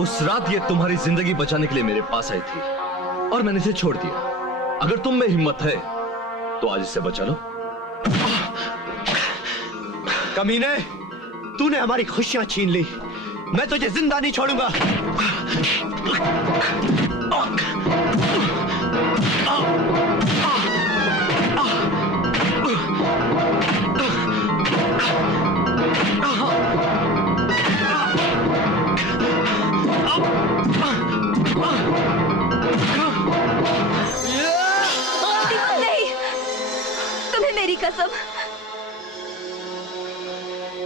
उस रात ये तुम्हारी जिंदगी बचाने के लिए मेरे पास आई थी और मैंने इसे छोड़ दिया। अगर तुम में हिम्मत है तो आज इसे बचा लो। कमीने, तूने हमारी खुशियां छीन ली। मैं तुझे जिंदा नहीं छोड़ूंगा। कसम।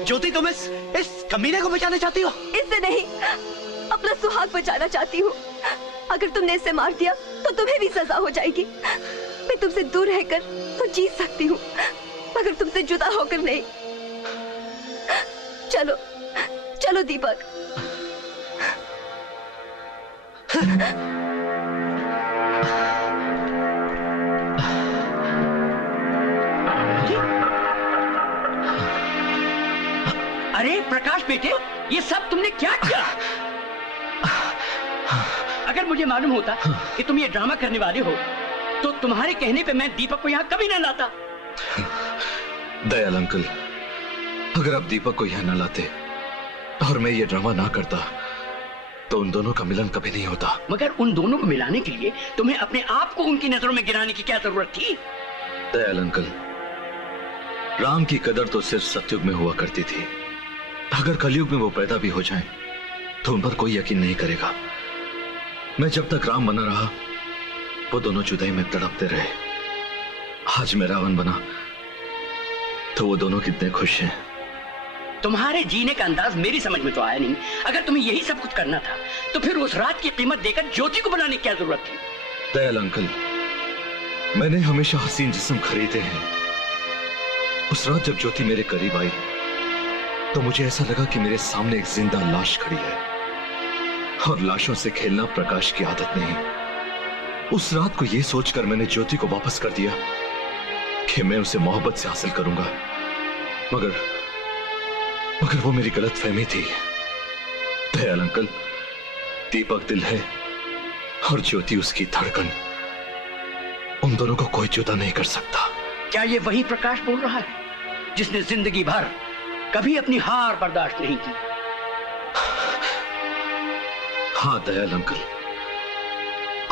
ज्योति, तुम इस कमीने को बचाना चाहती हो? इससे नहीं, अपना सुहाग बचाना चाहती हूँ। अगर तुमने इसे मार दिया तो तुम्हें भी सजा हो जाएगी। मैं तुमसे दूर रहकर तो जी सकती हूँ, मगर तुमसे जुदा होकर नहीं। चलो चलो दीपक। अरे प्रकाश बेटे, ये सब तुमने क्या किया? अगर मुझे मालूम होता कि तुम ये ड्रामा करने वाले हो तो तुम्हारे कहने पे मैं दीपक को यहाँ कभी ना लाता। दयाल अंकल, अगर आप दीपक को यहाँ ना लाते और मैं ये ड्रामा ना करता तो उन दोनों का मिलन कभी नहीं होता। मगर उन दोनों को मिलाने के लिए तुम्हें अपने आप को उनकी नजरों में गिराने की क्या जरूरत थी? दयाल अंकल, राम की कदर तो सिर्फ सतयुग में हुआ करती थी। अगर कलयुग में वो पैदा भी हो जाएं, तो उन पर कोई यकीन नहीं करेगा। मैं जब तक राम बना रहा, वो दोनों जुदाई में तड़पते रहे। आज मैं रावण बना, तो वो दोनों कितने खुश हैं। तुम्हारे जीने का अंदाज मेरी समझ में तो आया नहीं। अगर तुम्हें यही सब कुछ करना था, तो फिर उस रात की कीमत देकर ज्योति को बनाने की क्या जरूरत थी? दयाल अंकल, मैंने हमेशा हसीन जिस्म खरीदे हैं। उस रात जब ज्योति मेरे करीब आई, तो मुझे ऐसा लगा कि मेरे सामने एक जिंदा लाश खड़ी है, और लाशों से खेलना प्रकाश की आदत नहीं। उस रात को यह सोचकर मैंने ज्योति को वापस कर दिया कि मैं उसे मोहब्बत से हासिल करूंगा, मगर वो मेरी गलतफहमी थी। दयाल अंकल, दीपक दिल है और ज्योति उसकी धड़कन। उन दोनों को कोई जुदा नहीं कर सकता। क्या ये वही प्रकाश बोल रहा है जिसने जिंदगी भर कभी अपनी हार बर्दाश्त नहीं की? हाँ दयाल अंकल,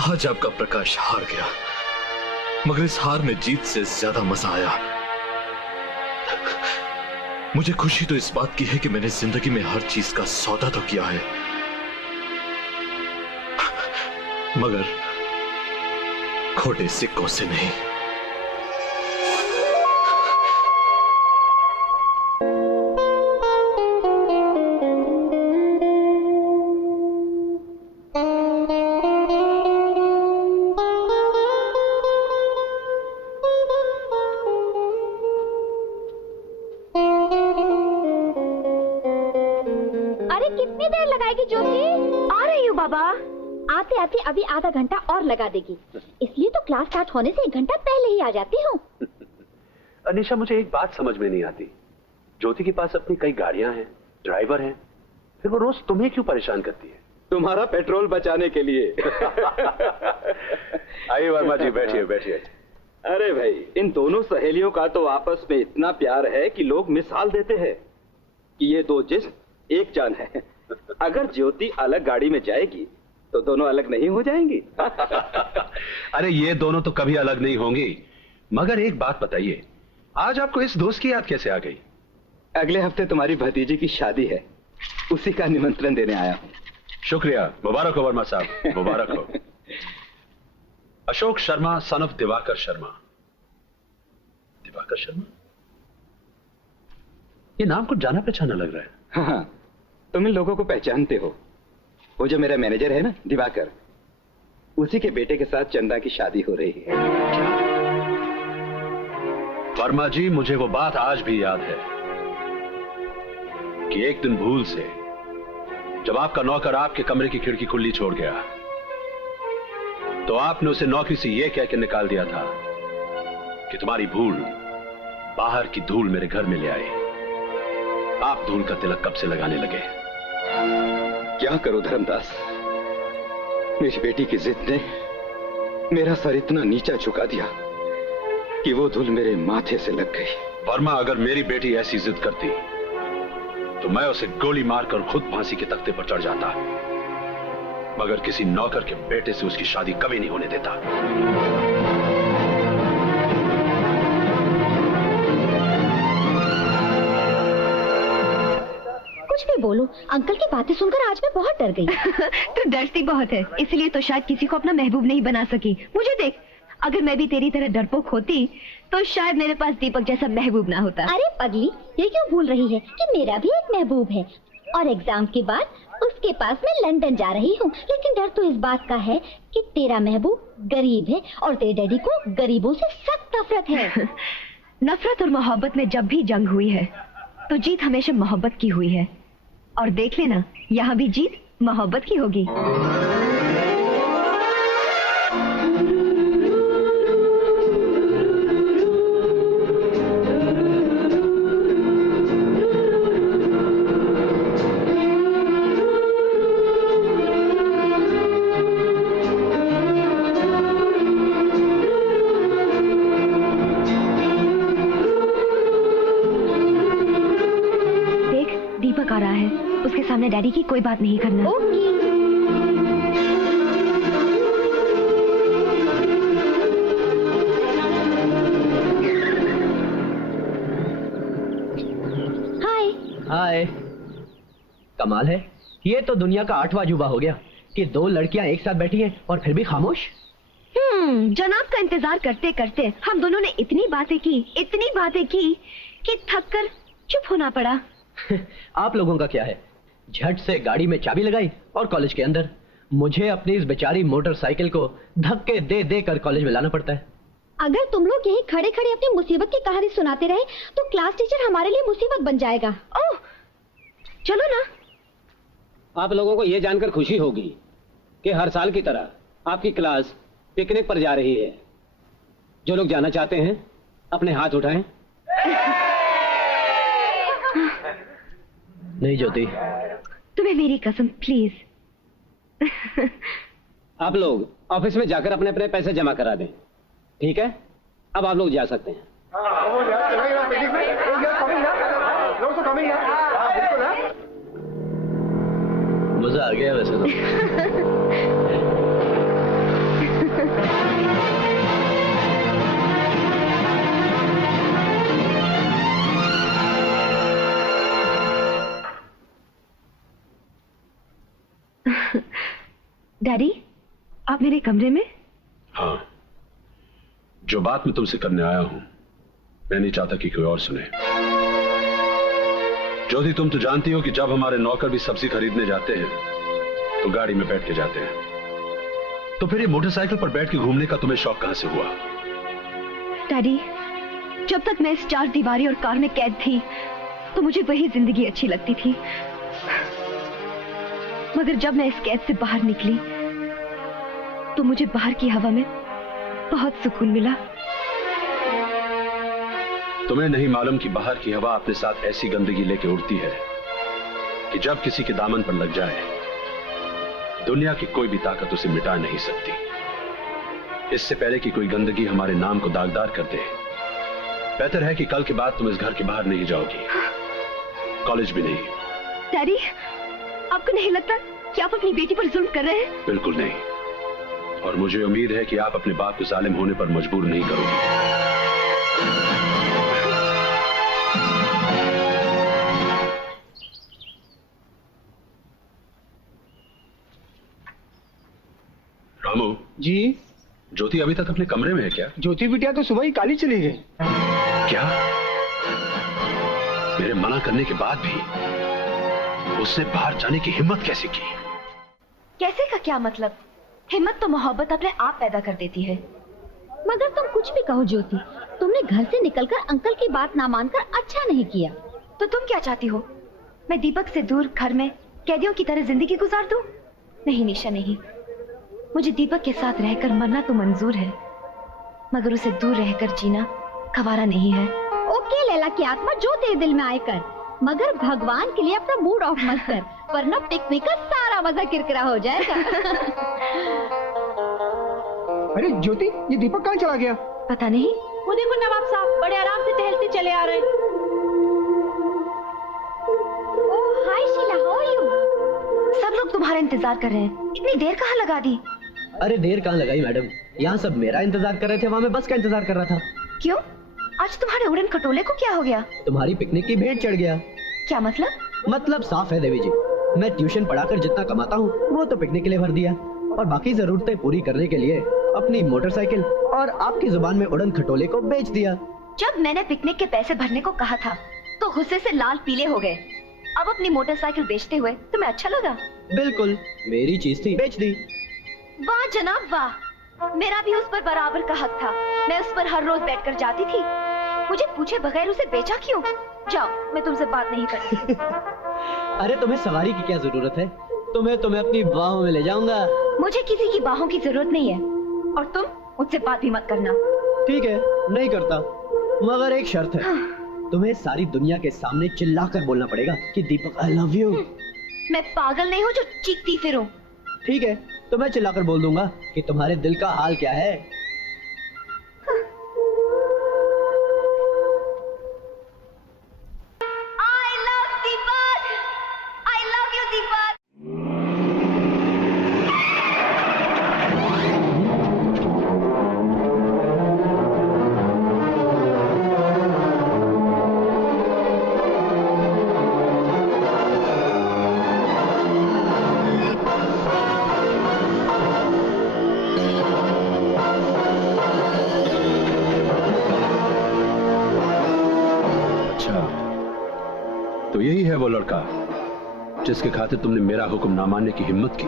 आज आपका प्रकाश हार गया, मगर इस हार में जीत से ज्यादा मजा आया। मुझे खुशी तो इस बात की है कि मैंने जिंदगी में हर चीज का सौदा तो किया है, मगर खोटे सिक्कों से नहीं। अभी आधा घंटा और लगा देगी, इसलिए तो क्लास स्टार्ट होने से 1 घंटा पहले ही आ जाती हूँ। अनीशा, मुझे एक बात समझ में नहीं आती। ज्योति के पास अपनी कई गाड़ियां हैं, ड्राइवर हैं, फिर वो रोज तुम्हें क्यों परेशान करती है? तुम्हारा पेट्रोल बचाने के लिए। आइए वर्मा जी, बैठिए बैठिए। अरे भाई, इन दोनों सहेलियों का तो आपस में इतना प्यार है कि लोग मिसाल देते हैं कि ये 2 जिस्म एक जान है। अगर ज्योति अलग गाड़ी में जाएगी तो दोनों अलग नहीं हो जाएंगी। अरे ये दोनों तो कभी अलग नहीं होंगी। मगर एक बात बताइए, आज आपको इस दोस्त की याद कैसे आ गई? अगले हफ्ते तुम्हारी भतीजी की शादी है, उसी का निमंत्रण देने आया हूं। शुक्रिया, मुबारक हो वर्मा साहब, मुबारक हो। Ashok Sharma son of Diwakar Sharma. दिवाकर शर्मा, ये नाम कुछ जाना पहचाना लग रहा है। हाँ, तुम इन लोगों को पहचानते हो। वो जो मेरा मैनेजर है ना, दिवाकर, उसी के बेटे के साथ चंदा की शादी हो रही है। वर्मा जी, मुझे वो बात आज भी याद है कि एक दिन भूल से जब आपका नौकर आपके कमरे की खिड़की खुली छोड़ गया तो आपने उसे नौकरी से यह कह के निकाल दिया था कि तुम्हारी भूल बाहर की धूल मेरे घर में ले आई। आप धूल का तिलक कब से लगाने लगे? क्या करूं धर्मदास, मेरी बेटी की जिद ने मेरा सर इतना नीचा झुका दिया कि वो धूल मेरे माथे से लग गई। वर्मा, अगर मेरी बेटी ऐसी जिद करती तो मैं उसे गोली मारकर खुद फांसी के तख्ते पर चढ़ जाता, मगर किसी नौकर के बेटे से उसकी शादी कभी नहीं होने देता। कुछ भी बोलो, अंकल की बातें सुनकर आज मैं बहुत डर गई। तू डरती बहुत है, इसलिए तो शायद किसी को अपना महबूब नहीं बना सकी। मुझे देख, अगर मैं भी तेरी तरह डरपोक होती तो शायद मेरे पास दीपक जैसा महबूब ना होता। अरे पगली, ये क्यों भूल रही है कि मेरा भी एक महबूब है और एग्जाम के बाद उसके पास मैं लंदन जा रही हूँ। लेकिन डर तो इस बात का है कि तेरा महबूब गरीब है और तेरे डैडी को गरीबों से सख्त नफरत है। नफरत और मोहब्बत में जब भी जंग हुई है तो जीत हमेशा मोहब्बत की हुई है, और देख लेना यहाँ भी जीत मोहब्बत की होगी। दीपक आ रहा है, उसके सामने डैडी की कोई बात नहीं करना। ओके। हाय। हाय। कमाल है, ये तो दुनिया का 8वां अजूबा हो गया कि 2 लड़कियां एक साथ बैठी हैं और फिर भी खामोश। जनाब का इंतजार करते करते हम दोनों ने इतनी बातें की कि थक कर चुप होना पड़ा। आप लोगों का क्या है, झट से गाड़ी में चाबी लगाई और कॉलेज के अंदर। मुझे अपनी इस बेचारी मोटरसाइकिल को धक्के दे दे कर कॉलेज में लाना पड़ता है। अगर तुम लोग यही खड़े खड़े अपनी मुसीबत की कहानी सुनाते रहे तो क्लास टीचर हमारे लिए मुसीबत बन जाएगा। ओह, चलो ना। आप लोगों को यह जानकर खुशी होगी कि हर साल की तरह आपकी क्लास पिकनिक पर जा रही है। जो लोग जाना चाहते हैं अपने हाथ उठाएं। नहीं ज्योति, तुम्हें मेरी कसम, प्लीज। आप लोग ऑफिस में जाकर अपने अपने पैसे जमा करा दें, ठीक है? अब आप लोग जा सकते हैं। मजा आ गया वैसे तो। डैडी, आप मेरे कमरे में? हाँ, जो बात मैं तुमसे करने आया हूं मैं नहीं चाहता कि कोई और सुने। ज्योति, तुम तो जानती हो कि जब हमारे नौकर भी सब्जी खरीदने जाते हैं तो गाड़ी में बैठ के जाते हैं, तो फिर ये मोटरसाइकिल पर बैठ के घूमने का तुम्हें शौक कहां से हुआ? डैडी, जब तक मैं इस 4 दीवारी और कार में कैद थी तो मुझे वही जिंदगी अच्छी लगती थी, मगर जब मैं इस कैद से बाहर निकली तो मुझे बाहर की हवा में बहुत सुकून मिला। तुम्हें नहीं मालूम कि बाहर की हवा अपने साथ ऐसी गंदगी लेके उड़ती है कि जब किसी के दामन पर लग जाए दुनिया की कोई भी ताकत उसे मिटा नहीं सकती। इससे पहले कि कोई गंदगी हमारे नाम को दागदार कर दे, बेहतर है कि कल के बाद तुम इस घर के बाहर नहीं जाओगी, कॉलेज भी नहीं। डैडी, आपको नहीं लगता कि आप अपनी बेटी पर जुल्म कर रहे हैं? बिल्कुल नहीं, और मुझे उम्मीद है कि आप अपने बाप को जालिम होने पर मजबूर नहीं करोगे। रामू जी। ज्योति अभी तक अपने कमरे में है क्या? ज्योति बिटिया तो सुबह ही काली चली गई। क्या? मेरे मना करने के बाद भी उसने बाहर जाने की हिम्मत कैसे की? कैसे का क्या मतलब? हिम्मत तो मोहब्बत अपने आप पैदा कर देती है। मगर तुम कुछ भी कहो ज्योति, तुमने घर से निकलकर अंकल की बात ना मानकर अच्छा नहीं किया। तो तुम क्या चाहती हो? मैं दीपक से दूर घर में कैदियों की तरह जिंदगी गुजार दूं? नहीं निशा, नहीं। मुझे दीपक के साथ रहकर मरना तो मंजूर है, मगर उसे दूर रहकर जीना गवारा नहीं है। ओके लैला की आत्मा, जो तेरे दिल में आए कर, मगर भगवान के लिए अपना मूड ऑफ मत कर, वरना पिकनिक का सारा मजा किरकिरा हो जाएगा। अरे ज्योति, ये दीपक कहाँ चला गया? पता नहीं। वो देखो नवाब साहब बड़े आराम से टहलते चले आ रहे हैं। ओह हाय शीला, हाउ आर यू? सब लोग तुम्हारा इंतजार कर रहे हैं, इतनी देर कहाँ लगा दी? अरे देर कहाँ लगाई मैडम, यहाँ सब मेरा इंतजार कर रहे थे, वहाँ मैं बस का इंतजार कर रहा था। क्यों? आज तुम्हारे उड़न खटोले को क्या हो गया? तुम्हारी पिकनिक की भेंट चढ़ गया। क्या मतलब? मतलब साफ है देवी जी, मैं ट्यूशन पढ़ाकर जितना कमाता हूँ वो तो पिकनिक के लिए भर दिया, और बाकी जरूरतें पूरी करने के लिए अपनी मोटरसाइकिल और आपकी जुबान में उड़न खटोले को बेच दिया। जब मैंने पिकनिक के पैसे भरने को कहा था तो गुस्से से लाल पीले हो गए। अब अपनी मोटरसाइकिल बेचते हुए तुम्हें अच्छा लगा? बिल्कुल, मेरी चीज थी, बेच दी। वाह जनाब वाह, मेरा भी उस पर बराबर का हक था। मैं उस पर हर रोज बैठकर जाती थी। मुझे पूछे बगैर उसे बेचा क्यों? जाओ, मैं तुमसे बात नहीं करती। अरे तुम्हें सवारी की क्या जरूरत है? तुम्हें अपनी बाहों में ले जाऊंगा। मुझे किसी की बाहों की जरूरत नहीं है, और तुम मुझसे बात भी मत करना। ठीक है, नहीं करता, मगर एक शर्त है। तुम्हें सारी दुनिया के सामने चिल्लाकर बोलना पड़ेगा कि दीपक आई लव यू। मैं पागल नहीं हूँ जो चीखती फिरूं। ठीक है, तो मैं चिल्लाकर बोल दूंगा कि तुम्हारे दिल का हाल क्या है। I love Deepak, I love you दीपक। तो यही है वो लड़का जिसके खातिर तुमने मेरा हुक्म ना मानने की हिम्मत की।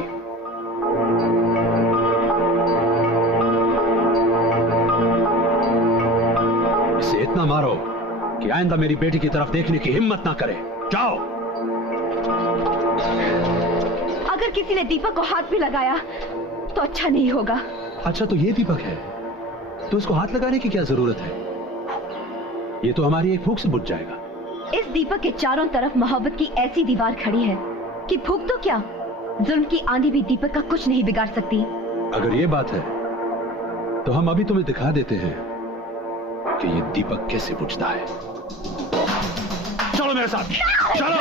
इसे इतना मारो कि आइंदा मेरी बेटी की तरफ देखने की हिम्मत ना करे। जाओ। अगर किसी ने दीपक को हाथ भी लगाया तो अच्छा नहीं होगा। अच्छा, तो ये दीपक है तो इसको हाथ लगाने की क्या जरूरत है? ये तो हमारी एक फूंक से बुझ जाएगा। इस दीपक के चारों तरफ मोहब्बत की ऐसी दीवार खड़ी है कि फूंक तो क्या, जुल्म की आंधी भी दीपक का कुछ नहीं बिगाड़ सकती। अगर ये बात है तो हम अभी तुम्हें दिखा देते हैं कि ये दीपक कैसे बुझता है। चलो मेरे साथ, चलो।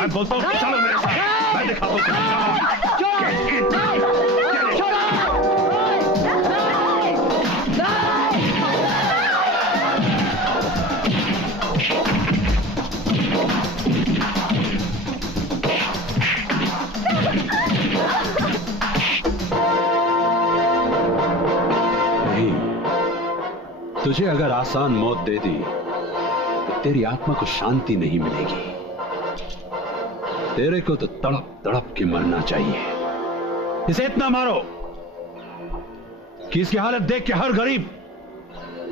मैं बोलता हूँ चलो मेरे साथ, मैं दिखाता हूँ। तुझे अगर आसान मौत दे दी तो तेरी आत्मा को शांति नहीं मिलेगी। तेरे को तो तड़प तड़प के मरना चाहिए। इसे इतना मारो कि इसकी हालत देख के हर गरीब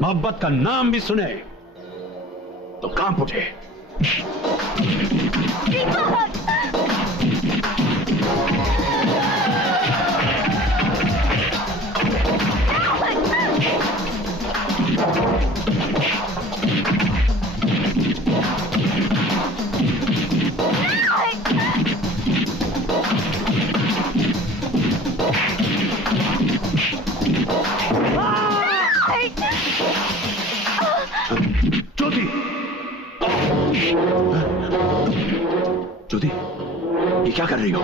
मोहब्बत का नाम भी सुने तो कांप उठे। ज्योति, ज्योति, ये क्या कर रही हो?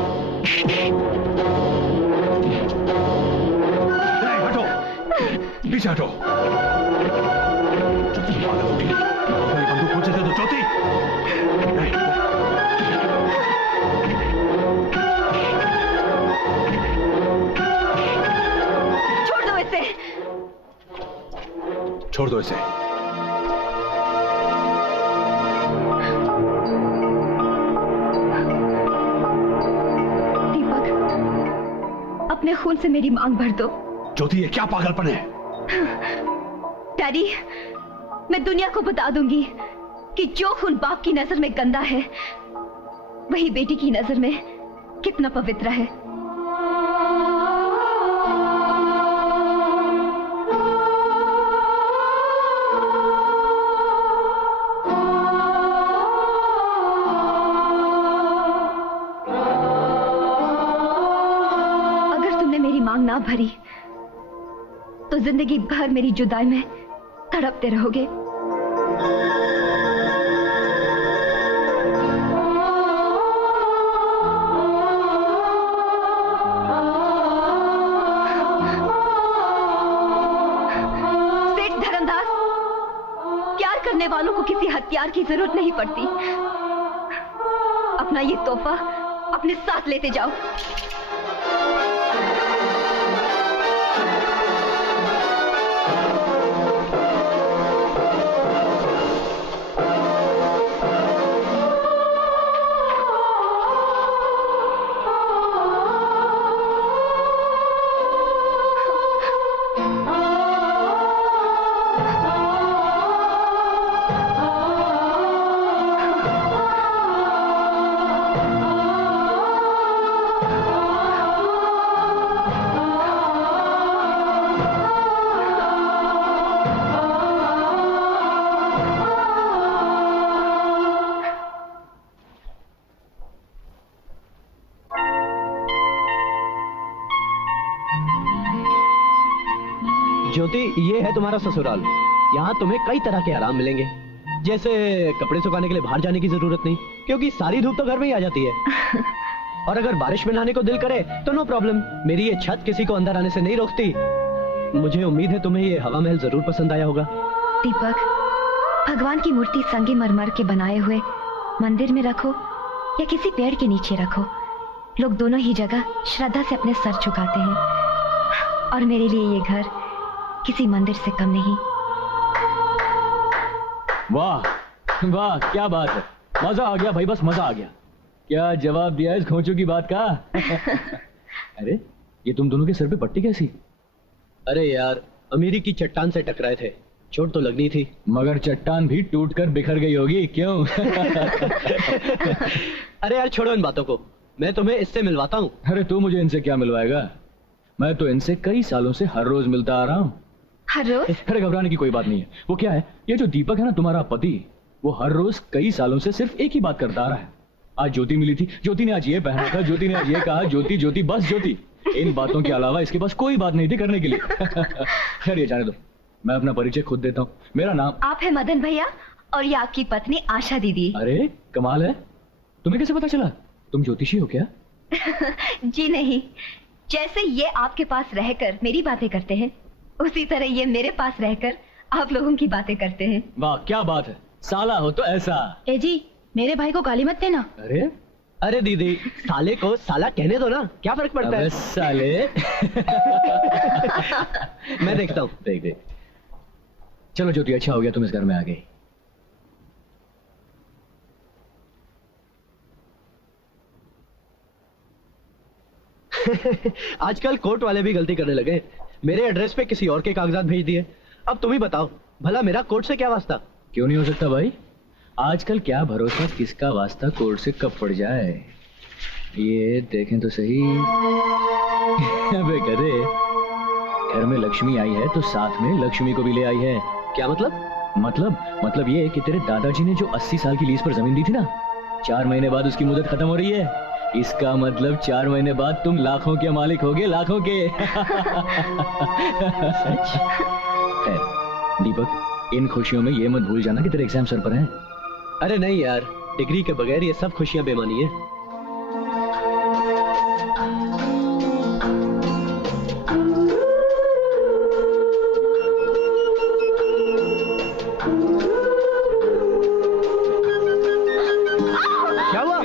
नहीं, हटो, पीछे हटो। ज्योति, तुम पागल हो गई? कोई बंदूक मुझे दे दो। ज्योति, नहीं। छोड़ दो इसे। दीपक, अपने खून से मेरी मांग भर दो। ज्योति, ये क्या पागलपन है? डैडी, मैं दुनिया को बता दूंगी कि जो खून बाप की नजर में गंदा है, वही बेटी की नजर में कितना पवित्र है। अगर तुमने मेरी मांग ना भरी तो जिंदगी भर मेरी जुदाई में तड़पते रहोगे। सेठ धर्मदास, प्यार करने वालों को किसी हथियार की जरूरत नहीं पड़ती। अपना ये तोहफा अपने साथ लेते जाओ। ज्योति, ये है तुम्हारा ससुराल। यहाँ तुम्हें कई तरह के आराम मिलेंगे, जैसे कपड़े सुखाने के लिए बाहर जाने की जरूरत नहीं, क्योंकि सारी धूप तो घर में ही आ जाती है। और अगर बारिश में नहाने को दिल करे तो नो प्रॉब्लम, मेरी ये छत किसी को अंदर आने से नहीं रोकती। मुझे उम्मीद है तुम्हें ये हवा महल जरूर पसंद आया होगा। दीपक, भगवान की मूर्ति संगमरमर के बनाए हुए मंदिर में रखो या किसी पेड़ के नीचे रखो, लोग दोनों ही जगह श्रद्धा से अपने सर झुकाते हैं। और मेरे लिए ये घर किसी मंदिर से कम नहीं। वाह वाह, क्या बात है, मजा आ गया भाई, बस मजा आ गया। क्या जवाब दिया इस खोचू की बात का? अरे ये तुम दोनों के सर पे पट्टी कैसी? अरे यार, अमीरी की चट्टान से टकराए थे, चोट तो लगनी थी। मगर चट्टान भी टूटकर बिखर गई होगी, क्यों? अरे यार छोड़ो इन बातों को, मैं तुम्हें इससे मिलवाता हूँ। अरे तू मुझे इनसे क्या मिलवाएगा? मैं तो इनसे कई सालों से हर रोज मिलता आ रहा हूँ। हर रोज? अरे घबराने की कोई बात नहीं है। वो क्या है, ये जो दीपक है ना तुम्हारा पति, वो हर रोज कई सालों से सिर्फ एक ही बात करता आ रहा है। आज ज्योति मिली थी, ज्योति ने आज ये पहना था, ज्योति ने आज ये कहा, ज्योति ज्योति बस ज्योति। इन बातों के अलावा इसके पास कोई बात नहीं थी करने के लिए। खैर ये जाने दो, मैं अपना परिचय खुद देता हूँ। मेरा नाम। आप है मदन भैया और ये आपकी पत्नी आशा दीदी। अरे कमाल है, तुम्हें कैसे पता चला? तुम ज्योतिषी हो क्या? जी नहीं, जैसे ये आपके पास रहकर मेरी बातें करते हैं, उसी तरह ये मेरे पास रहकर आप लोगों की बातें करते हैं। वाह क्या बात है, साला हो तो ऐसा। ए जी, मेरे भाई को गाली मत देना। अरे अरे दीदी, साले को साला कहने दो ना, क्या फर्क पड़ता है? साले। मैं देखता हूँ। देख देख, चलो ज्योति, अच्छा हो गया तुम इस घर में आ गई। आजकल कोर्ट वाले भी गलती करने लगे, मेरे एड्रेस पे किसी और के कागजात भेज दिए। अब तुम ही बताओ, भला मेरा कोर्ट से क्या वास्ता? क्यों नहीं हो सकता भाई, आजकल क्या भरोसा किसका वास्ता कोर्ट से कब पड़ जाए। ये देखें तो सही। अबे गधे, घर में लक्ष्मी आई है तो साथ में लक्ष्मी को भी ले आई है। क्या मतलब? मतलब ये कि तेरे दादाजी ने जो 80 साल की लीज पर जमीन दी थी ना, 4 महीने बाद उसकी मुदत खत्म हो रही है। इसका मतलब 4 महीने बाद तुम लाखों के मालिक होगे, लाखों के। सच? खैर दीपक, इन खुशियों में ये मत भूल जाना कि तेरे एग्जाम सर पर हैं। अरे नहीं यार, डिग्री के बगैर ये सब खुशियां बेमानी है। क्या हुआ?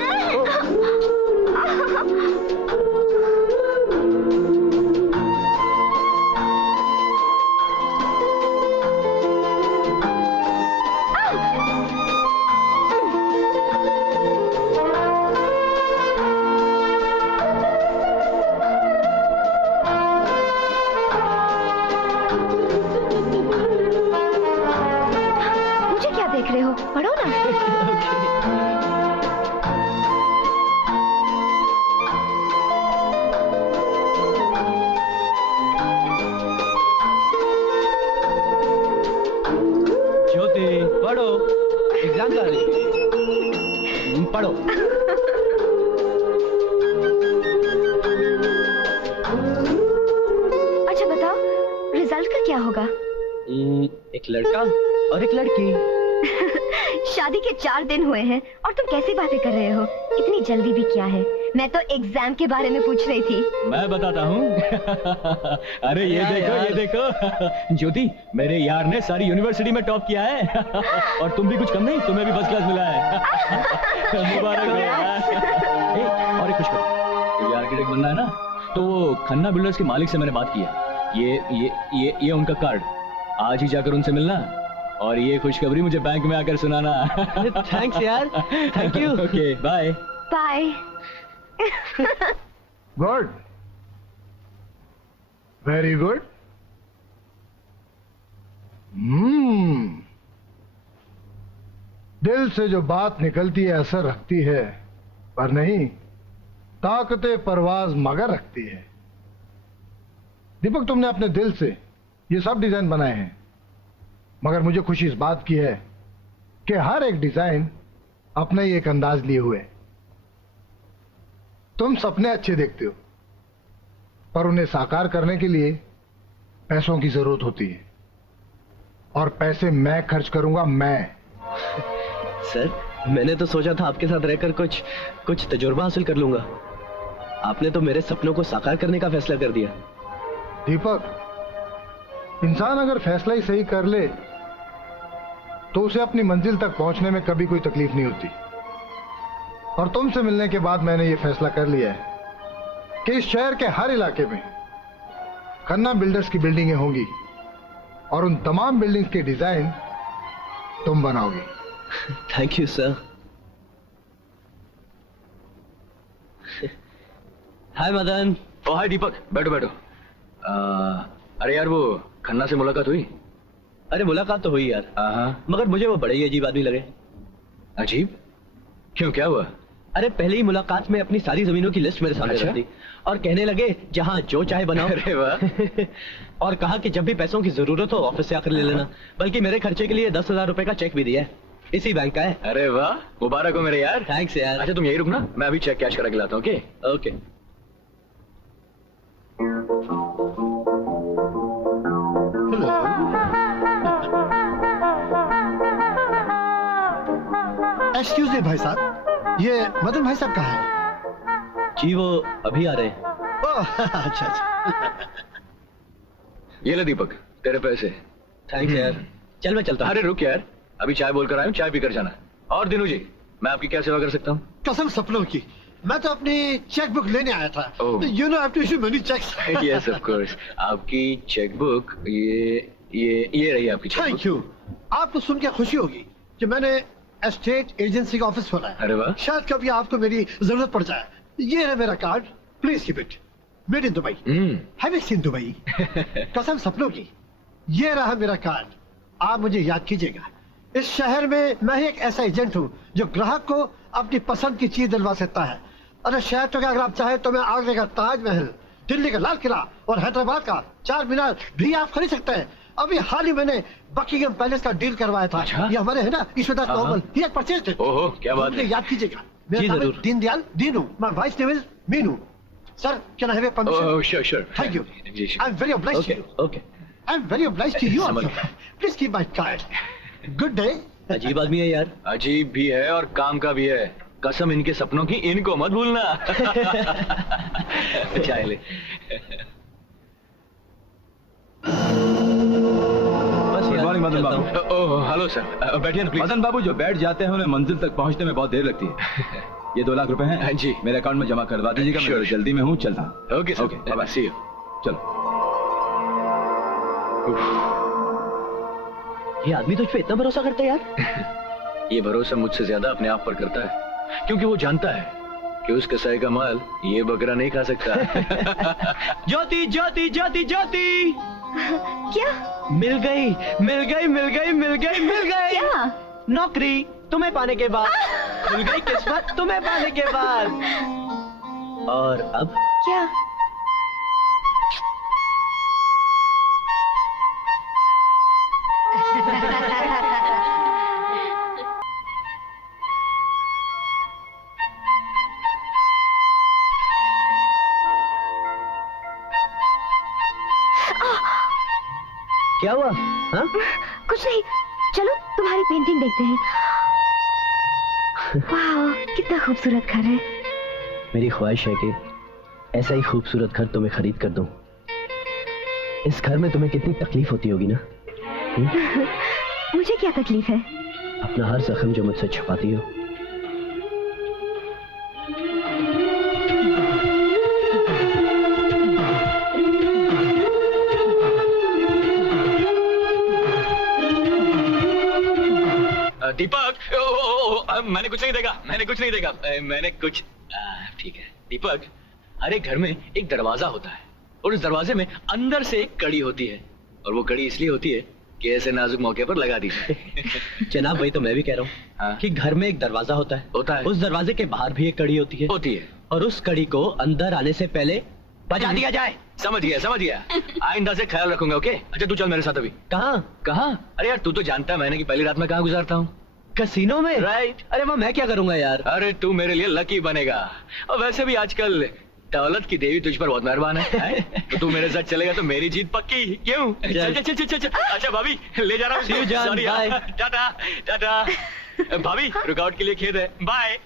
एक लड़का और एक लड़की। शादी के 4 दिन हुए हैं और तुम कैसी बातें कर रहे हो? इतनी जल्दी भी क्या है? मैं तो एग्जाम के बारे में पूछ रही थी। मैं बताता हूँ। अरे ये देखो ज्योति, मेरे यार ने सारी यूनिवर्सिटी में टॉप किया है। और तुम भी कुछ कम नहीं, तुम्हें भी फर्स्ट क्लास मिला है। मुबारक हो यार। और एक खुशखबरी, तुझे आर्किटेक्ट बनना है ना, तो वो खन्ना बिल्डर्स के मालिक से मैंने बात की है। ये उनका कार्ड, आज ही जाकर उनसे मिलना और ये खुशखबरी मुझे बैंक में आकर सुनाना। थैंक्स यार, thank you. Okay bye. Bye. Good, very good. दिल से जो बात निकलती है असर रखती है, पर नहीं ताकते परवाज मगर रखती है। दीपक, तुमने अपने दिल से ये सब डिजाइन बनाए हैं, मगर मुझे खुशी इस बात की है कि हर एक डिजाइन अपना ही एक अंदाज लिए हुए। तुम सपने अच्छे देखते हो, पर उन्हें साकार करने के लिए पैसों की जरूरत होती है, और पैसे मैं खर्च करूंगा। मैं सर, मैंने तो सोचा था आपके साथ रहकर कुछ तजुर्बा हासिल कर लूंगा। आपने तो मेरे सपनों को साकार करने का फैसला कर दिया। दीपक, इंसान अगर फैसला ही सही कर ले तो उसे अपनी मंजिल तक पहुंचने में कभी कोई तकलीफ नहीं होती। और तुमसे मिलने के बाद मैंने यह फैसला कर लिया है कि इस शहर के हर इलाके में खन्ना बिल्डर्स की बिल्डिंगें होंगी, और उन तमाम बिल्डिंग्स के डिजाइन तुम बनाओगे। Thank you sir. Hi Madan. Oh hi Deepak, बैठो बैठो। अरे यार, वो खन्ना से मुलाकात हुई? अरे मुलाकात तो हुई यार, मगर मुझे वो बड़े ही अजीब आदमी लगे। अजीब? क्यों, क्या हुआ? अरे पहली ही मुलाकात में अपनी सारी जमीनों की लिस्ट मेरे सामने रख दी और कहने लगे जहां जो चाहे बनाओ। अरे वाह। और कहा कि जब भी पैसों की जरूरत हो ऑफिस से आकर ले लेना, बल्कि मेरे खर्चे के लिए 10,000 रुपए का चेक भी दिया है, इसी बैंक का है। अरे वाह, मुबारक हो मेरे यार। थैंक्स यार। अच्छा तुम यही रुकना, मैं अभी चेक कैश करा के लाता हूँ। Okay okay. एक्सक्यूज मी भाई साहब, ये मदन भाई साहब कहाँ हैं? जी वो अभी आ रहे हैं। अच्छा अच्छा। ये ले दीपक, तेरे पैसे। थैंक्स यार। चल मैं चलता हूँ। अरे रुक यार, अभी चाय बोलकर आया हूँ, चाय पीकर जाना। और दिनू जी, मैं आपकी क्या सेवा कर सकता हूँ? कसम सपनों की, मैं तो अपनी चेक बुक लेने आया था। You know I have to issue money cheques. Yes of course. आपकी चेक बुक, ये रही आपकी चेक बुक। Thank you. आपको सुन के खुशी होगी कि मैंने एस्टेट एजेंसी का ऑफिस खोला है। अरे वाह। शायद कभी आपको मेरी जरूरत पड़ जाए। ये है मेरा card, please keep it. Made in Dubai. Have you seen Dubai? कसम सपनों की, ये रहा मेरा कार्ड। आप मुझे याद कीजिएगा। इस शहर में मैं ही एक ऐसा एजेंट हूँ जो ग्राहक को अपनी पसंद की चीज दिलवा सकता है। अरे शहर तो क्या, अगर आप चाहे तो मैं आगरे का ताजमहल, दिल्ली का लाल किला और हैदराबाद का 4 मीनार भी आप खरीद सकते हैं। अभी हाल ही मैंने बकिंगम पैलेस का डील करवाया था। अच्छा? ये हमारे है ना Ishwardas normal, he purchased it. ओहो, क्या बात है। याद कीजिएगा। जी मेरा नाम है जरूर। Deendayal Deenu. My wife name is Meenu. Sir, can I have your permission? Oh sure sure. Thank you. जी I am very obliged to okay you. Okay. I am very obliged to you समझ also. Please keep my card. Good day. अजीब आदमी है यार। अजीब भी है और काम का भी है। कसम इनके सपनों की, इनको मत भूलना। चाय ले। गुड मॉर्निंग मदन बाबू। ओह हेलो सर, बैठिए ना प्लीज। मदन बाबू जो बैठ जाते हैं उन्हें मंजिल तक पहुंचने में बहुत देर लगती है। ये 2 लाख रुपए हैं। हाँ जी। मेरे अकाउंट में जमा करवा दीजिएगा। मैं Sure. जल्दी में हूँ, चलता हूँ। Okay sir, Okay, bye see you. चलो। ये आदमी तुझ पे इतना भरोसा करता है यार? ये भरोसा मुझसे ज्यादा अपने आप पर करता है, क्योंकि वो जानता है कि उस कसाई का माल ये बकरा नहीं खा सकता। ज्योति ज्योति ज्योति ज्योति। क्या? मिल गई मिल गई मिल गई मिल गई मिल गई। क्या? नौकरी तुम्हें पाने के बाद। मिल गई किस्मत तुम्हें पाने के बाद। और अब क्या? क्या हुआ? हाँ? कुछ नहीं, चलो तुम्हारी पेंटिंग देखते हैं। वाह, कितना खूबसूरत घर है। मेरी ख्वाहिश है कि ऐसा ही खूबसूरत घर तुम्हें खरीद कर दूं। इस घर में तुम्हें कितनी तकलीफ होती होगी ना? मुझे क्या तकलीफ है? अपना हर जख्म जो मुझसे छुपाती हो। दीपक, मैंने कुछ नहीं देखा, मैंने कुछ ठीक है। दीपक, हर एक घर में एक दरवाजा होता है और उस दरवाजे में अंदर से एक कड़ी होती है, और वो कड़ी इसलिए होती है कि ऐसे नाजुक मौके पर लगा दी। जनाब, वही तो मैं भी कह रहा हूँ कि घर में एक दरवाजा होता है, उस दरवाजे के बाहर भी एक कड़ी होती है, और उस कड़ी को अंदर आने से पहले बजा दिया जाए। समझ गया। आइंदा से ख्याल रखूंगा। ओके, अच्छा तू चल मेरे साथ अभी। कहाँ? अरे यार, तू तो जानता है मैंने कि पहली रात में कहाँ गुजारता हूँ। कसीनो में? राइट। अरे वहाँ मैं क्या करूंगा यार? अरे तू मेरे लिए लकी बनेगा, और वैसे भी आजकल दौलत की देवी तुझ पर बहुत मेहरबान है। तो तू मेरे साथ चलेगा तो मेरी जीत पक्की। क्यों? चल। अच्छा भाभी, ले जा रहा हूँ। सॉरी, टाटा। भाभी, रुकावट के लिए खेद है। बाय।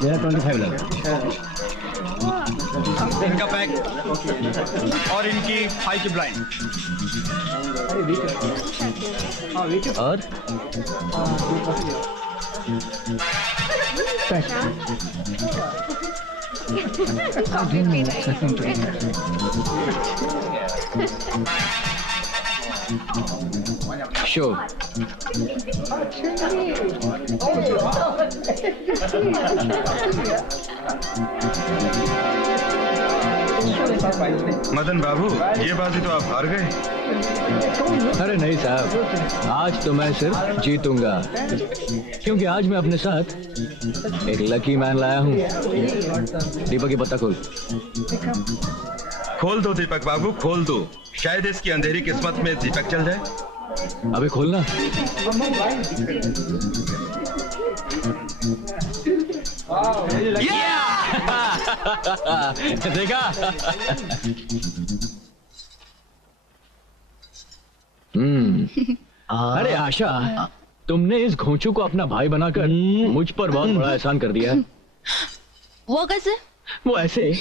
मेरा 25 लगा। इनका पैक और इनकी हाई की ब्लाइंड। और शो मदन बाबू, ये बाजी तो आप हार गए। अरे नहीं साहब, आज तो मैं सिर्फ जीतूंगा, क्योंकि आज मैं अपने साथ एक लकी मैन लाया हूँ। दीपक की पत्ता खोल दो दीपक बाबू, खोल दो। शायद इसकी अंधेरी किस्मत में दीपक चल जाए। अबे खोलना। देखा? अरे आशा, तुमने इस घोंचू को अपना भाई बनाकर मुझ पर बहुत बड़ा एहसान कर दिया है। वो कैसे? वो ऐसे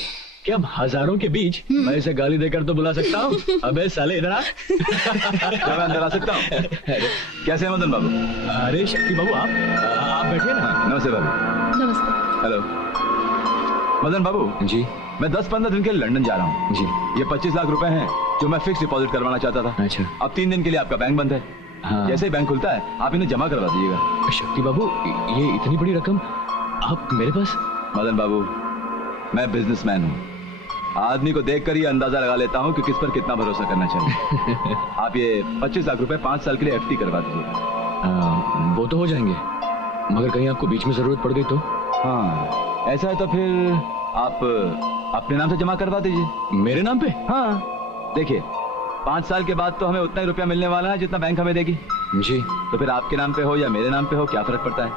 कि अब हजारों के बीच मैं इसे गाली देकर तो बुला सकता हूँ। अबे साले इधर आ। क्या मैं अंदर आ सकता हूँ? कैसे हैं मदन बाबू? अरे शक्ति बाबू, आप बैठिए ना। नमस्ते बाबू। नमस्ते। हेलो मदन बाबू जी। मैं 10-15 दिन के लिए लंदन जा रहा हूँ जी। ये 25 लाख रुपए हैं जो मैं फिक्स डिपॉजिट करवाना चाहता था। अच्छा। अब 3 दिन के लिए आपका बैंक बंद है। हाँ। जैसे ही बैंक खुलता है आप इन्हें जमा करवा दीजिएगा। शक्ति बाबू, ये इतनी बड़ी रकम आप मेरे पास? मदन बाबू, मैं बिजनेसमैन हूँ। आदमी को देखकर ही अंदाजा लगा लेता हूँ कि किस पर कितना भरोसा करना चाहिए। आप ये 25 लाख रुपए 5 साल के लिए FD करवा दीजिएगा। वो तो हो जाएंगे, मगर कहीं आपको बीच में जरूरत पड़ गई तो? हाँ, ऐसा है तो फिर आप अपने नाम से जमा करवा दीजिए। मेरे नाम पे? हाँ। देखिए 5 साल के बाद तो हमें उतना ही रुपया मिलने वाला है जितना बैंक हमें देगी। जी। तो फिर आपके नाम पे हो या मेरे नाम पे हो, क्या फर्क पड़ता है?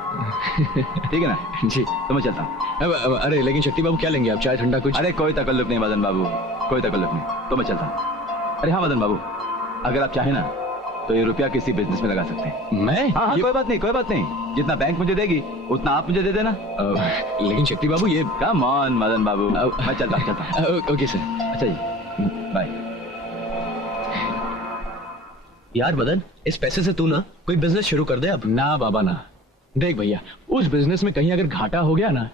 ठीक है ना? जी। तो मैं चलता हूँ। अरे लेकिन शक्ति बाबू क्या लेंगे आप? चाय ठंडा कुछ? अरे कोई तकल्लुफ नहीं मदन बाबू, कोई तकल्लुफ नहीं, तो मैं चलता हूँ। अरे हाँ मदन बाबू, अगर आप चाहें ना तो ये रुपया किसी बिजनेस में लगा सकते हैं। मैं? हाँ, कोई बात नहीं, कोई बात नहीं। जितना बैंक मुझे देगी उतना आप मुझे दे देना। लेकिन शक्ति बाबू ये। कम ऑन मदन बाबू, मैं चलता हूँ। Okay sir. अच्छा जी, बाय। यार मदन, इस पैसे से तू ना कोई बिजनेस शुरू कर दे अब। ना बाबा ना। देख भैया, उस बिजनेस में कहीं अगर घाटा हो गया ना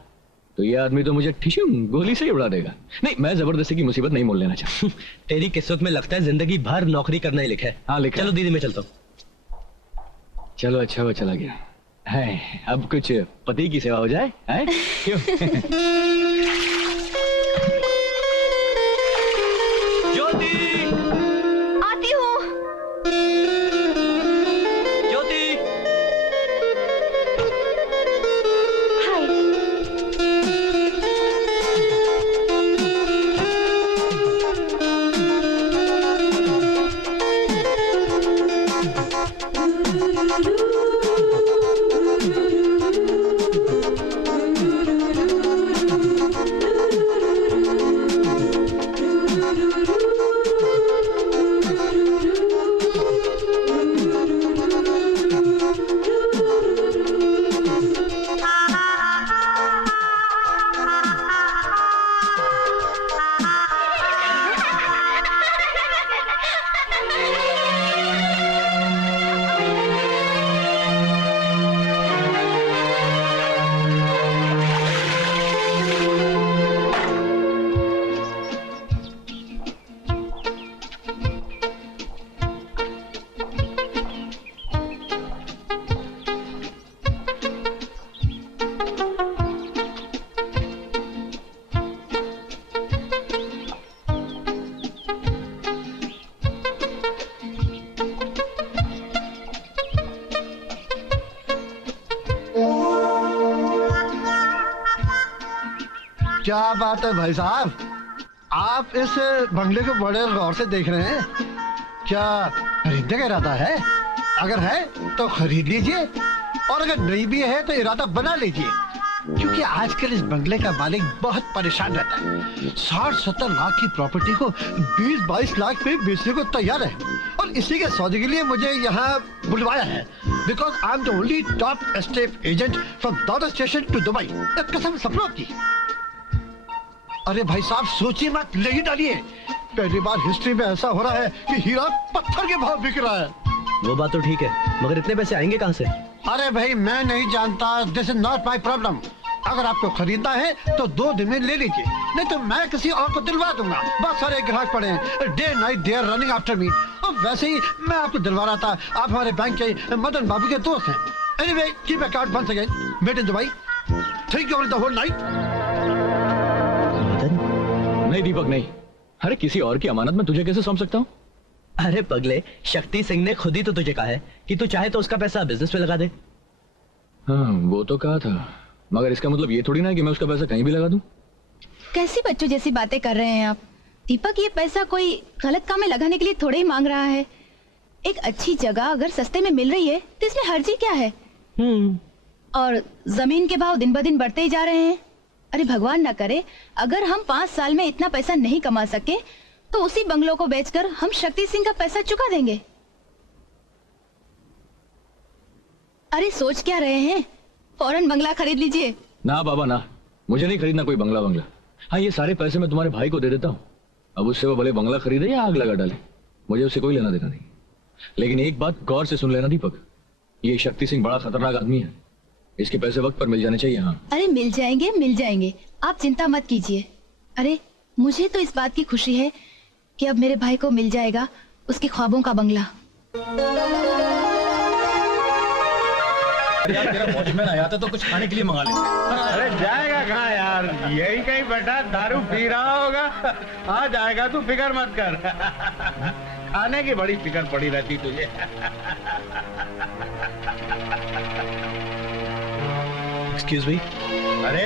तो ये आदमी तो मुझे ठिशुम गोली से ही उड़ा देगा। नहीं, मैं जबरदस्ती की मुसीबत नहीं मोल लेना चाहता। तेरी किस्मत में लगता है जिंदगी भर नौकरी करना ही लिखा है। हाँ लिखा। चलो दीदी, मैं चलता हूँ। चलो अच्छा वो चला गया है। अब कुछ पति की सेवा हो जाए है? क्यों? आती हूँ। क्या बात है भाई साहब, आप इस बंगले को बड़े गौर से देख रहे हैं। क्या खरीदने का इरादा है? अगर है तो खरीद लीजिए, और अगर नहीं भी है तो इरादा बना लीजिए, क्योंकि आजकल इस बंगले का मालिक बहुत परेशान रहता है। 60-70 लाख की प्रॉपर्टी को 20-22 लाख पे बेचने को तैयार है, और इसी के सौदे के लिए मुझे यहाँ बुलवाया है। Because I am the only top estate agent from Dadar station to Dubai. कसम सपनों की। अरे भाई साहब सोचिए मत, ले ही डालिए। पहली बार हिस्ट्री में ऐसा हो रहा है कि हीरा पत्थर के भाव बिक रहा है। वो बात तो ठीक है, मगर इतने पैसे आएंगे कहाँ से? अरे भाई मैं नहीं जानता, this is not my problem. अगर आपको खरीदना है तो 2 दिन में ले लीजिए, नहीं तो मैं किसी और को दिलवा दूंगा। बहुत सारे ग्राहक पड़े हैं, day night they are running after me. और वैसे ही मैं आपको दिलवा रहा था, आप हमारे बैंक के मदन बाबू के दोस्त हैं। Anyway keep a card once again, made in Dubai. Thank you for the whole night. नहीं दीपक नहीं। अरे किसी और की अमानत में तुझे कैसे सौंप सकता हूँ? अरे पगले, शक्ति सिंह ने खुद ही तो तुझे कहा है कि तू चाहे तो उसका पैसा बिजनेस में लगा दे। हाँ वो तो कहा था, मगर इसका मतलब ये थोड़ी ना है कि मैं उसका पैसा कहीं भी लगा दूं। कैसी बच्चों जैसी बातें कर रहे हैं आप दीपक। ये पैसा कोई गलत काम में लगाने के लिए थोड़े ही मांग रहा है। एक अच्छी जगह अगर सस्ते में मिल रही है तो इसमें हर्जी क्या है? और जमीन के भाव दिन ब दिन बढ़ते ही जा रहे हैं। अरे भगवान ना करे अगर हम 5 साल में इतना पैसा नहीं कमा सके तो उसी बंगलों को बेचकर हम शक्ति सिंह का पैसा चुका देंगे। अरे सोच क्या रहे हैं, फौरन बंगला खरीद लीजिए। ना बाबा ना, मुझे नहीं खरीदना कोई बंगला बंगला। हाँ ये सारे पैसे मैं तुम्हारे भाई को दे देता हूँ, अब उससे वो भले बंगला खरीदे या आग लगा डाले, मुझे उससे कोई लेना देना नहीं। लेकिन एक बात गौर से सुन लेना दीपक, ये शक्ति सिंह बड़ा खतरनाक आदमी है, इसके पैसे वक्त पर मिल जाने चाहिए। हाँ अरे मिल जाएंगे, आप चिंता मत कीजिए। अरे मुझे तो इस बात की खुशी है कि अब मेरे भाई को मिल जाएगा उसके ख्वाबों का बंगला। यार तेरा वॉचमैन आया था तो कुछ खाने के लिए मंगा ले। अरे जाएगा कहाँ यार, यही कहीं बैठा दारू पी रहा होगा। आ जाएगा, तू फिक्र मत कर। खाने की बड़ी फिक्र पड़ी रहती तुझे। Excuse me. अरे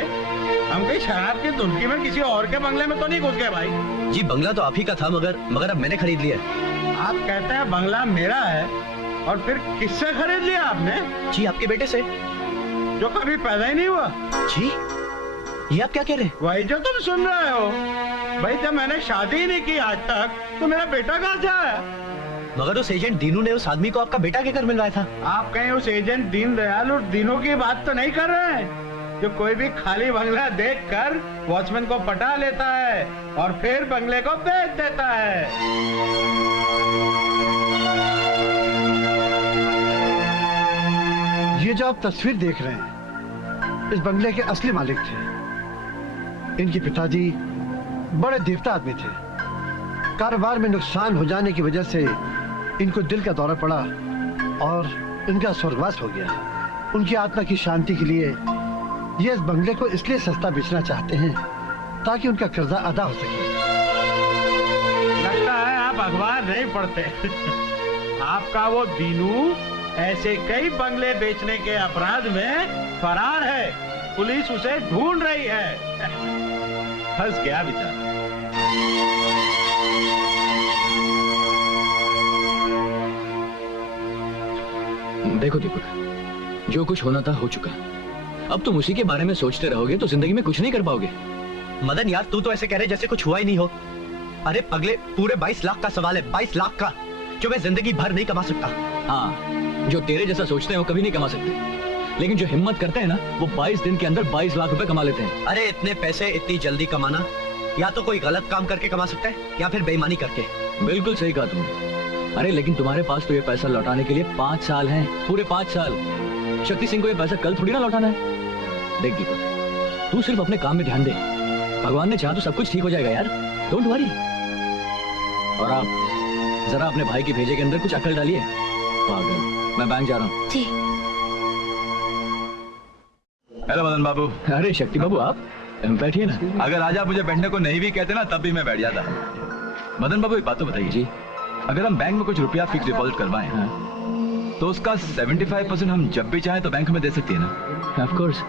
हम कहीं शराब की धुनकी में किसी और के बंगले में तो नहीं घुस गए भाई? जी बंगला तो आप ही का था, मगर अब मैंने खरीद लिया। आप कहते हैं बंगला मेरा है, और फिर किससे खरीद लिया आपने? जी आपके बेटे से, जो कभी पैदा ही नहीं हुआ। जी ये आप क्या कह रहे हैं? वही जो तुम सुन रहे हो। भाई जब मैंने शादी ही नहीं की आज तक, तो मेरा बेटा कहाँ से आया? मगर उस एजेंट दीनू ने उस आदमी को आपका बेटा के घर मिलवाया था। आप कहीं उस एजेंट दीनदयाल और दीनू की बात तो नहीं कर रहे हैं, जो कोई भी खाली बंगला देखकर वॉचमैन को पटा लेता है और फिर बंगले को बेच देता है। ये जो आप तस्वीर देख रहे हैं, इस बंगले के असली मालिक थे। इनके पिताजी बड़े देवता आदमी थे। कारोबार में नुकसान हो जाने की वजह से इनको दिल का दौरा पड़ा और इनका स्वर्गवास हो गया। उनकी आत्मा की शांति के लिए ये इस बंगले को इसलिए सस्ता बेचना चाहते हैं ताकि उनका कर्जा अदा हो सके। लगता है आप अखबार नहीं पढ़ते। आपका वो दीनू ऐसे कई बंगले बेचने के अपराध में फरार है। पुलिस उसे ढूंढ रही है। फंस गया बेचारा। देखो दीपक, जो कुछ होना था हो चुका। अब तुम उसी के बारे में सोचते रहोगे तो जिंदगी में कुछ नहीं कर पाओगे। मदन यार, तू तो ऐसे कह रहे जैसे कुछ हुआ ही नहीं हो। अरे पगले, पूरे 22 लाख का सवाल है, 22 लाख का, जो मैं जिंदगी भर नहीं कमा सकता। हाँ, जो तेरे जैसा सोचते हैं वो कभी नहीं कमा सकते, लेकिन जो हिम्मत करते हैं ना, वो 22 दिन के अंदर 22 लाख रुपए कमा लेते हैं। अरे इतने पैसे इतनी जल्दी कमाना, या तो कोई गलत काम करके कमा सकता है या फिर बेईमानी करके। बिल्कुल सही कहा तुमने। अरे लेकिन तुम्हारे पास तो ये पैसा लौटाने के लिए 5 साल हैं, पूरे 5 साल। शक्ति सिंह को ये पैसा कल थोड़ी ना लौटाना है। देख दीपक, तू सिर्फ अपने काम में ध्यान दे। भगवान ने चाहा तो सब कुछ ठीक हो जाएगा यार, डोंट वरी। और आप जरा अपने भाई की भेजे के अंदर कुछ अकल डालिए। पागल, मैं बैंक जा रहा हूँ। जी। हेलो मदन बाबू। अरे शक्ति बाबू, आप बैठिए ना। अगर आज आप मुझे बैठने को नहीं भी कहते ना, तब भी मैं बैठ जाता। मदन बाबू एक बात तो बताइए जी, अगर हम बैंक में कुछ रुपया फिक्स डिपॉजिट करवाएं, तो उसका 75% हम जब भी चाहें तो बैंक में दे सकती है ना? Of course.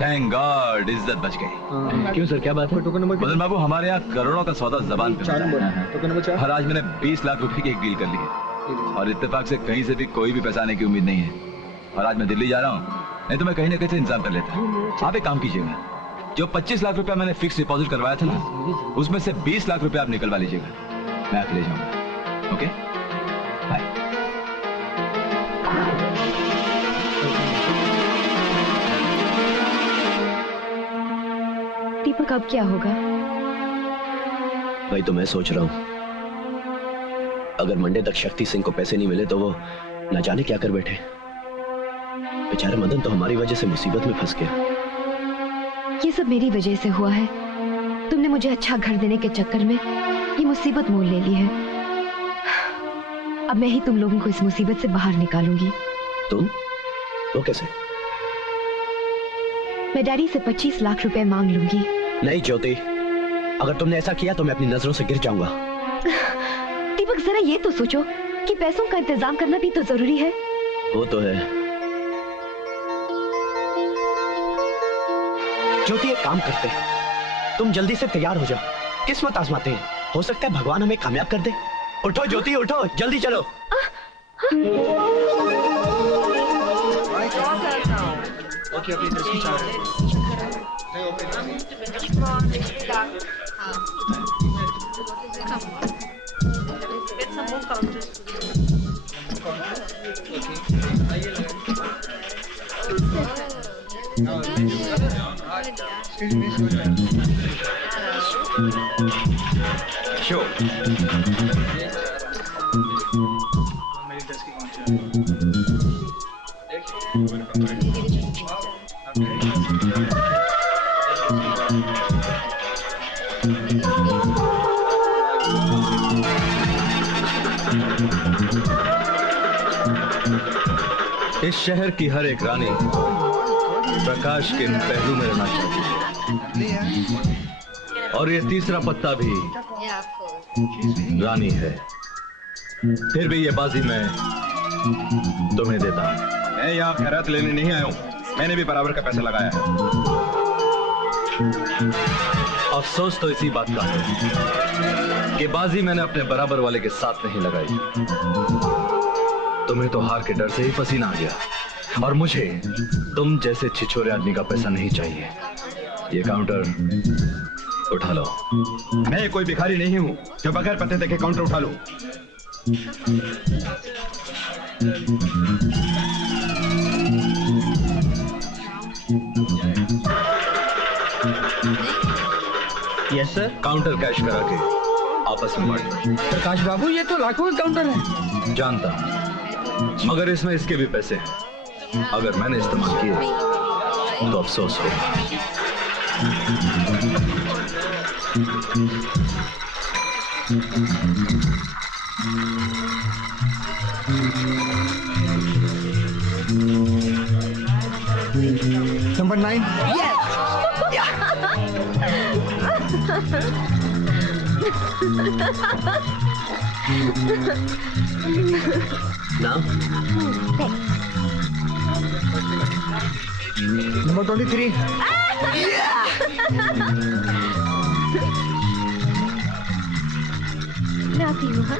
थैंक गॉड, इज्जत बच गई। क्यों सर, क्या बात है? मदन बाबू, हमारे यहाँ करोड़ों का सौदा जबान पे होता है। और आज मैंने 20 लाख रुपए की एक डील कर ली है, और इत्तेफाक से कहीं से भी कोई भी पैसा आने की उम्मीद नहीं है। और आज मैं दिल्ली जा रहा हूँ, नहीं तो मैं कहीं ना कहीं से इंतजाम कर लेता। आप एक काम कीजिएगा, जो 25 लाख रुपया मैंने फिक्स डिपॉजिट करवाया था ना, उसमें से 20 लाख रुपया आप निकलवा लीजिएगा, मैं आके ले जाऊंगा। Okay, bye. दीपक अब क्या होगा? भाई तो मैं सोच रहा हूँ, अगर मंडे तक शक्ति सिंह को पैसे नहीं मिले तो वो न जाने क्या कर बैठे। बेचारा मदन तो हमारी वजह से मुसीबत में फंस गया। ये सब मेरी वजह से हुआ है। तुमने मुझे अच्छा घर देने के चक्कर में ये मुसीबत मोल ले ली है। अब मैं ही तुम लोगों को इस मुसीबत से बाहर निकालूंगी। तुम? वो कैसे? मैं डैडी से 25 लाख रुपए मांग लूंगी। नहीं ज्योति, अगर तुमने ऐसा किया तो मैं अपनी नजरों से गिर जाऊंगा। दीपक जरा ये तो सोचो कि पैसों का इंतजाम करना भी तो जरूरी है। वो तो है। ज्योति एक काम करते हैं, तुम जल्दी से तैयार हो जाओ, किस्मत आजमाते हैं, हो सकता है भगवान हमें कामयाब कर दे। उठो ज्योति उठो, जल्दी चलो। Sure. इस शहर की हर एक रानी प्रकाश के पहलू में रहना चाहती है, और ये तीसरा पत्ता भी रानी है। फिर भी ये बाजी मैं तुम्हें देता हूं। मैं यहाँ खैरात लेने नहीं आया हूँ, मैंने भी बराबर का पैसा लगाया है। अफसोस तो इसी बात का है कि बाजी मैंने अपने बराबर वाले के साथ नहीं लगाई। तुम्हें तो हार के डर से ही पसीना आ गया, और मुझे तुम जैसे छिछोरे आदमी का पैसा नहीं चाहिए। ये काउंटर उठा लो। मैं कोई भिखारी नहीं हूं जो बगैर पते देखे काउंटर उठा लूं। Yes sir. काउंटर कैश करा के आपस में बांट लो। प्रकाश बाबू, ये तो लाखों का काउंटर है। जानता हूं, मगर इसमें इसके भी पैसे हैं। अगर मैंने इस्तेमाल किए तो अफसोस होगा। नंबर 9। नाम? नंबर 23। लाती हूँ। हाँ?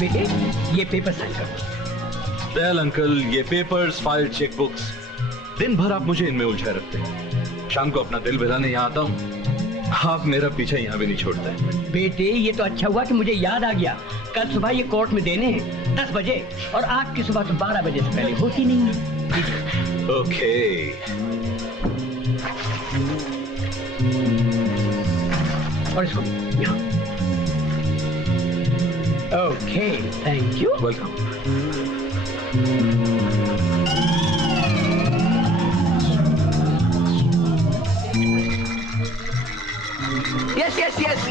बेटे, ये पेपर साइन कर दो। दयाल अंकल, ये पेपर्स, फाइल, चेकबुक्स, दिन भर आप मुझे इनमें उलझाए रखते हैं। शाम को अपना दिल बहलाने यहाँ आता हूँ, आप मेरा पीछा यहाँ भी नहीं छोड़ते। बेटे, ये तो अच्छा हुआ कि मुझे याद आ गया। कल सुबह ये कोर्ट में देने हैं 10 बजे, और आज की सुबह तो 12 बजे से पहले होती नहीं है। ओके। और इसको यहाँ। Okay, thank you. Welcome. Yes yes yes.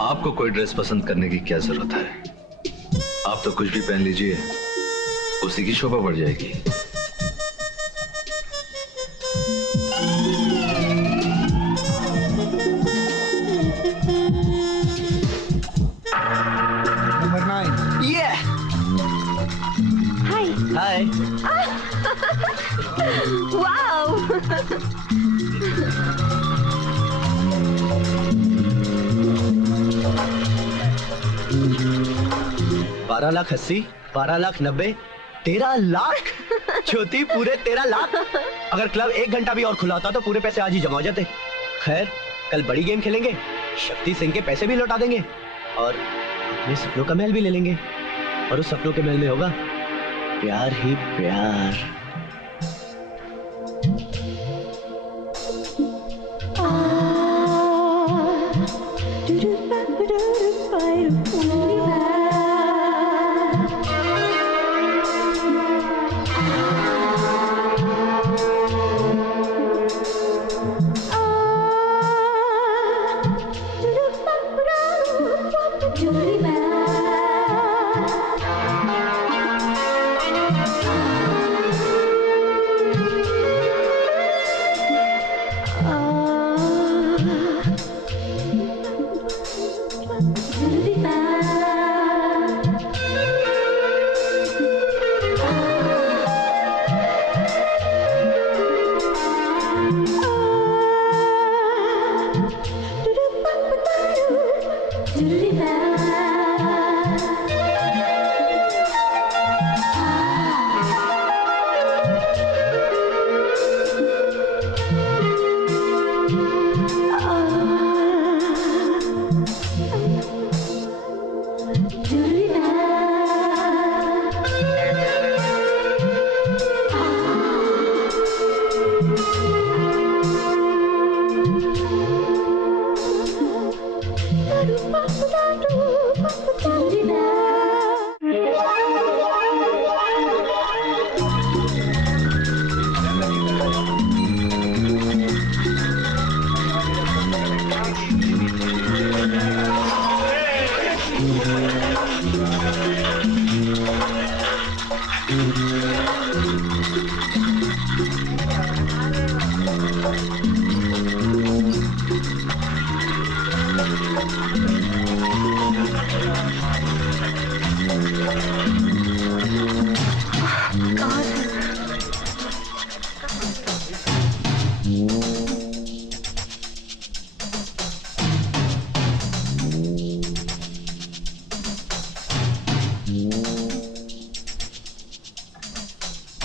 आपको कोई ड्रेस पसंद करने की क्या जरूरत है? आप तो कुछ भी पहन लीजिए, उसी की शोभा बढ़ जाएगी। नंबर 9। ये हाय। हाय। वाओ। 12,80,000, 12,90,000, 13,00,000। ज्योति, पूरे 13,00,000। अगर क्लब 1 घंटा भी और खुला होता तो पूरे पैसे आज ही जमा हो जाते। खैर, कल बड़ी गेम खेलेंगे, शक्ति सिंह के पैसे भी लौटा देंगे और अपने सपनों का महल भी ले लेंगे। और उस सपनों के महल में होगा प्यार ही प्यार।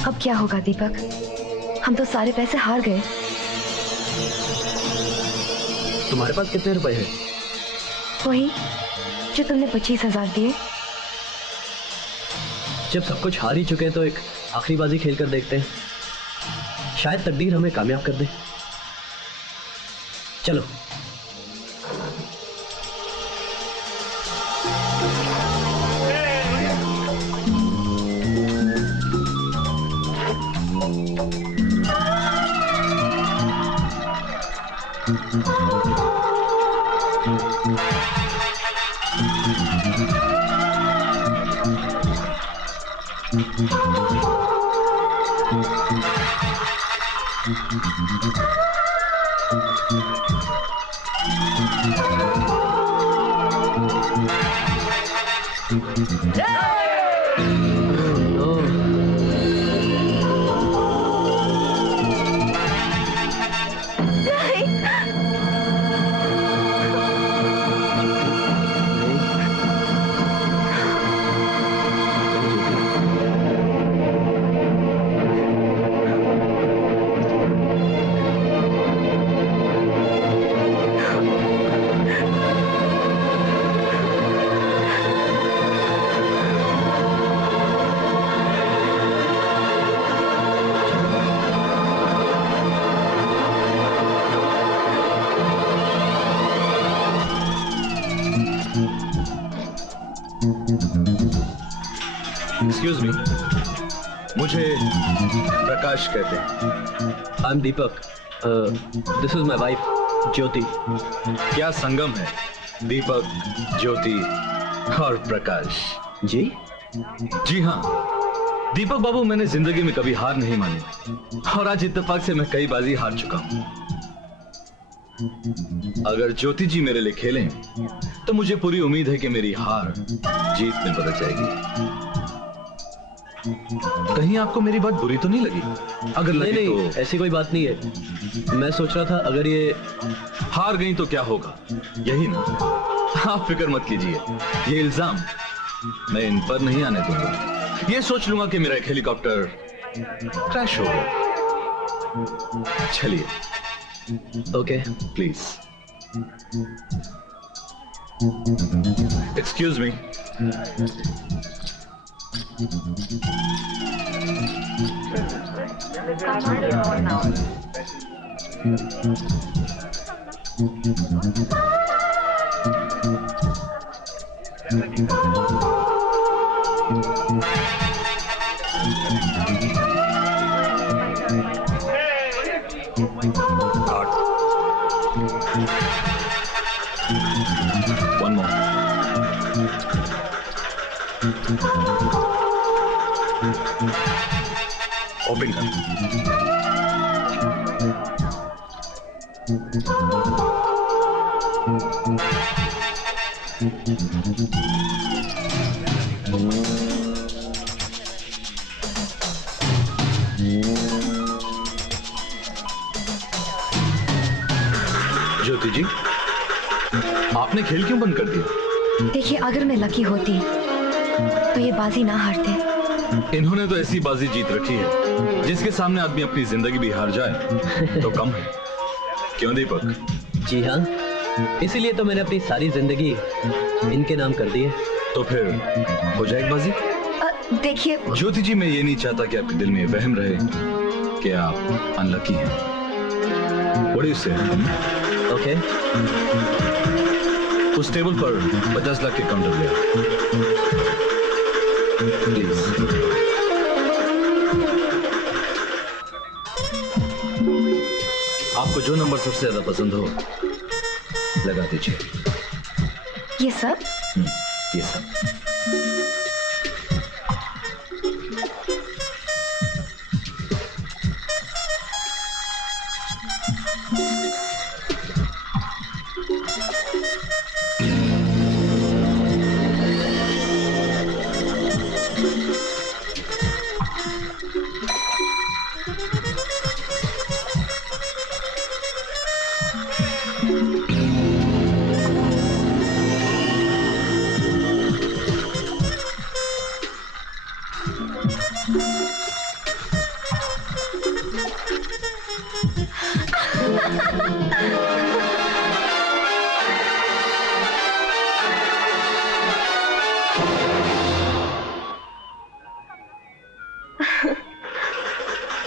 अब क्या होगा दीपक? हम तो सारे पैसे हार गए। तुम्हारे पास कितने रुपए हैं? वही जो तुमने 25,000 दिए। जब सब कुछ हार ही चुके हैं तो एक आखिरी बाजी खेल कर देखते हैं, शायद तकदीर हमें कामयाब कर दे। चलो। एक्सक्यूज मी, मुझे प्रकाश कहते हैं। I am Deepak. This is my wife Jyoti. क्या संगम है दीपक, ज्योति और प्रकाश। जी जी हाँ दीपक बाबू, मैंने जिंदगी में कभी हार नहीं मानी और आज इत्तेफाक से मैं कई बाजी हार चुका हूं। अगर ज्योति जी मेरे लिए खेलें तो मुझे पूरी उम्मीद है कि मेरी हार जीत में बदल जाएगी। कहीं आपको मेरी बात बुरी तो नहीं लगी? अगर लगी नहीं, तो ऐसी कोई बात नहीं है। मैं सोच रहा था अगर ये हार गई तो क्या होगा, यही ना? आप फिक्र मत कीजिए, ये इल्जाम मैं इन पर नहीं आने दूंगा। ये सोच लूंगा कि मेरा एक हेलीकॉप्टर क्रैश हो गया। चलिए। Okay please. Excuse me. One more. Open कर। ज्योति जी, आपने खेल क्यों बंद कर दिया? देखिए, अगर मैं लकी होती तो ये बाजी ना हारते। इन्होंने तो ऐसी बाजी जीत रखी है जिसके सामने आदमी अपनी जिंदगी भी हार जाए तो कम है। क्यों दीपक? जी हाँ, इसीलिए तो मैंने अपनी सारी जिंदगी इनके नाम कर दी है। तो फिर हो जाएगी बाजी? देखिए ज्योति जी, मैं ये नहीं चाहता कि आपके दिल में वहम रहे कि आप अनलकी हैं। What do you say? Okay. उस टेबल पर 50 लाख के काउंटर ले प्लीज। आपको जो नंबर सबसे ज्यादा पसंद हो लगा दीजिए। ये सब? ये सब।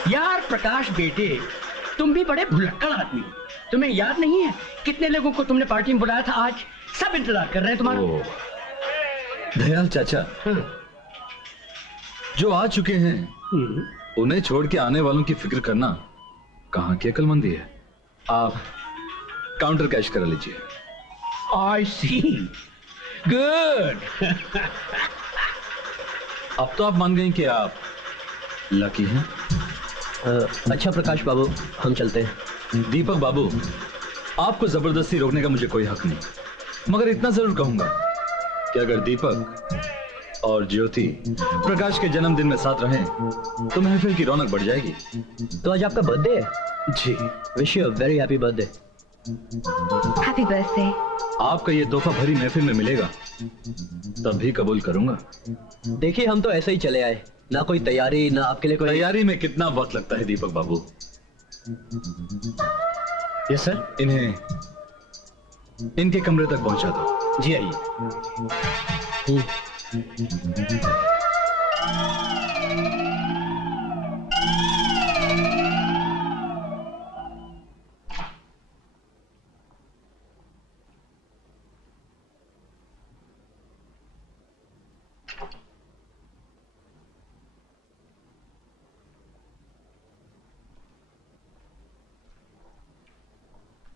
यार प्रकाश बेटे, तुम भी बड़े भुलक्कड़ आदमी हो। तुम्हें याद नहीं है कितने लोगों को तुमने पार्टी में बुलाया था? आज सब इंतजार कर रहे हैं तुम्हारा। दयाल चाचा, जो आ चुके हैं उन्हें छोड़ के आने वालों की फिक्र करना कहां की अक्लमंदी है। आप काउंटर कैश करा लीजिए। आई सी, गुड। अब तो आप मान गए कि आप लकी हैं। अच्छा प्रकाश बाबू, हम चलते हैं। दीपक बाबू, आपको जबरदस्ती रोकने का मुझे कोई हक नहीं, मगर इतना जरूर कहूंगा कि अगर दीपक और ज्योति प्रकाश के जन्मदिन में साथ रहें तो महफिल की रौनक बढ़ जाएगी। तो आज आपका बर्थडे है? जी। Wish you a very happy birthday. Happy birthday. आपका ये तोहफा भरी महफिल में मिलेगा तब भी कबूल करूंगा। देखिए, हम तो ऐसे ही चले आए, ना कोई तैयारी, ना आपके लिए कोई। तैयारी में कितना वक्त लगता है दीपक बाबू? Yes sir. इन्हें इनके कमरे तक पहुंचा दो। जी आइए।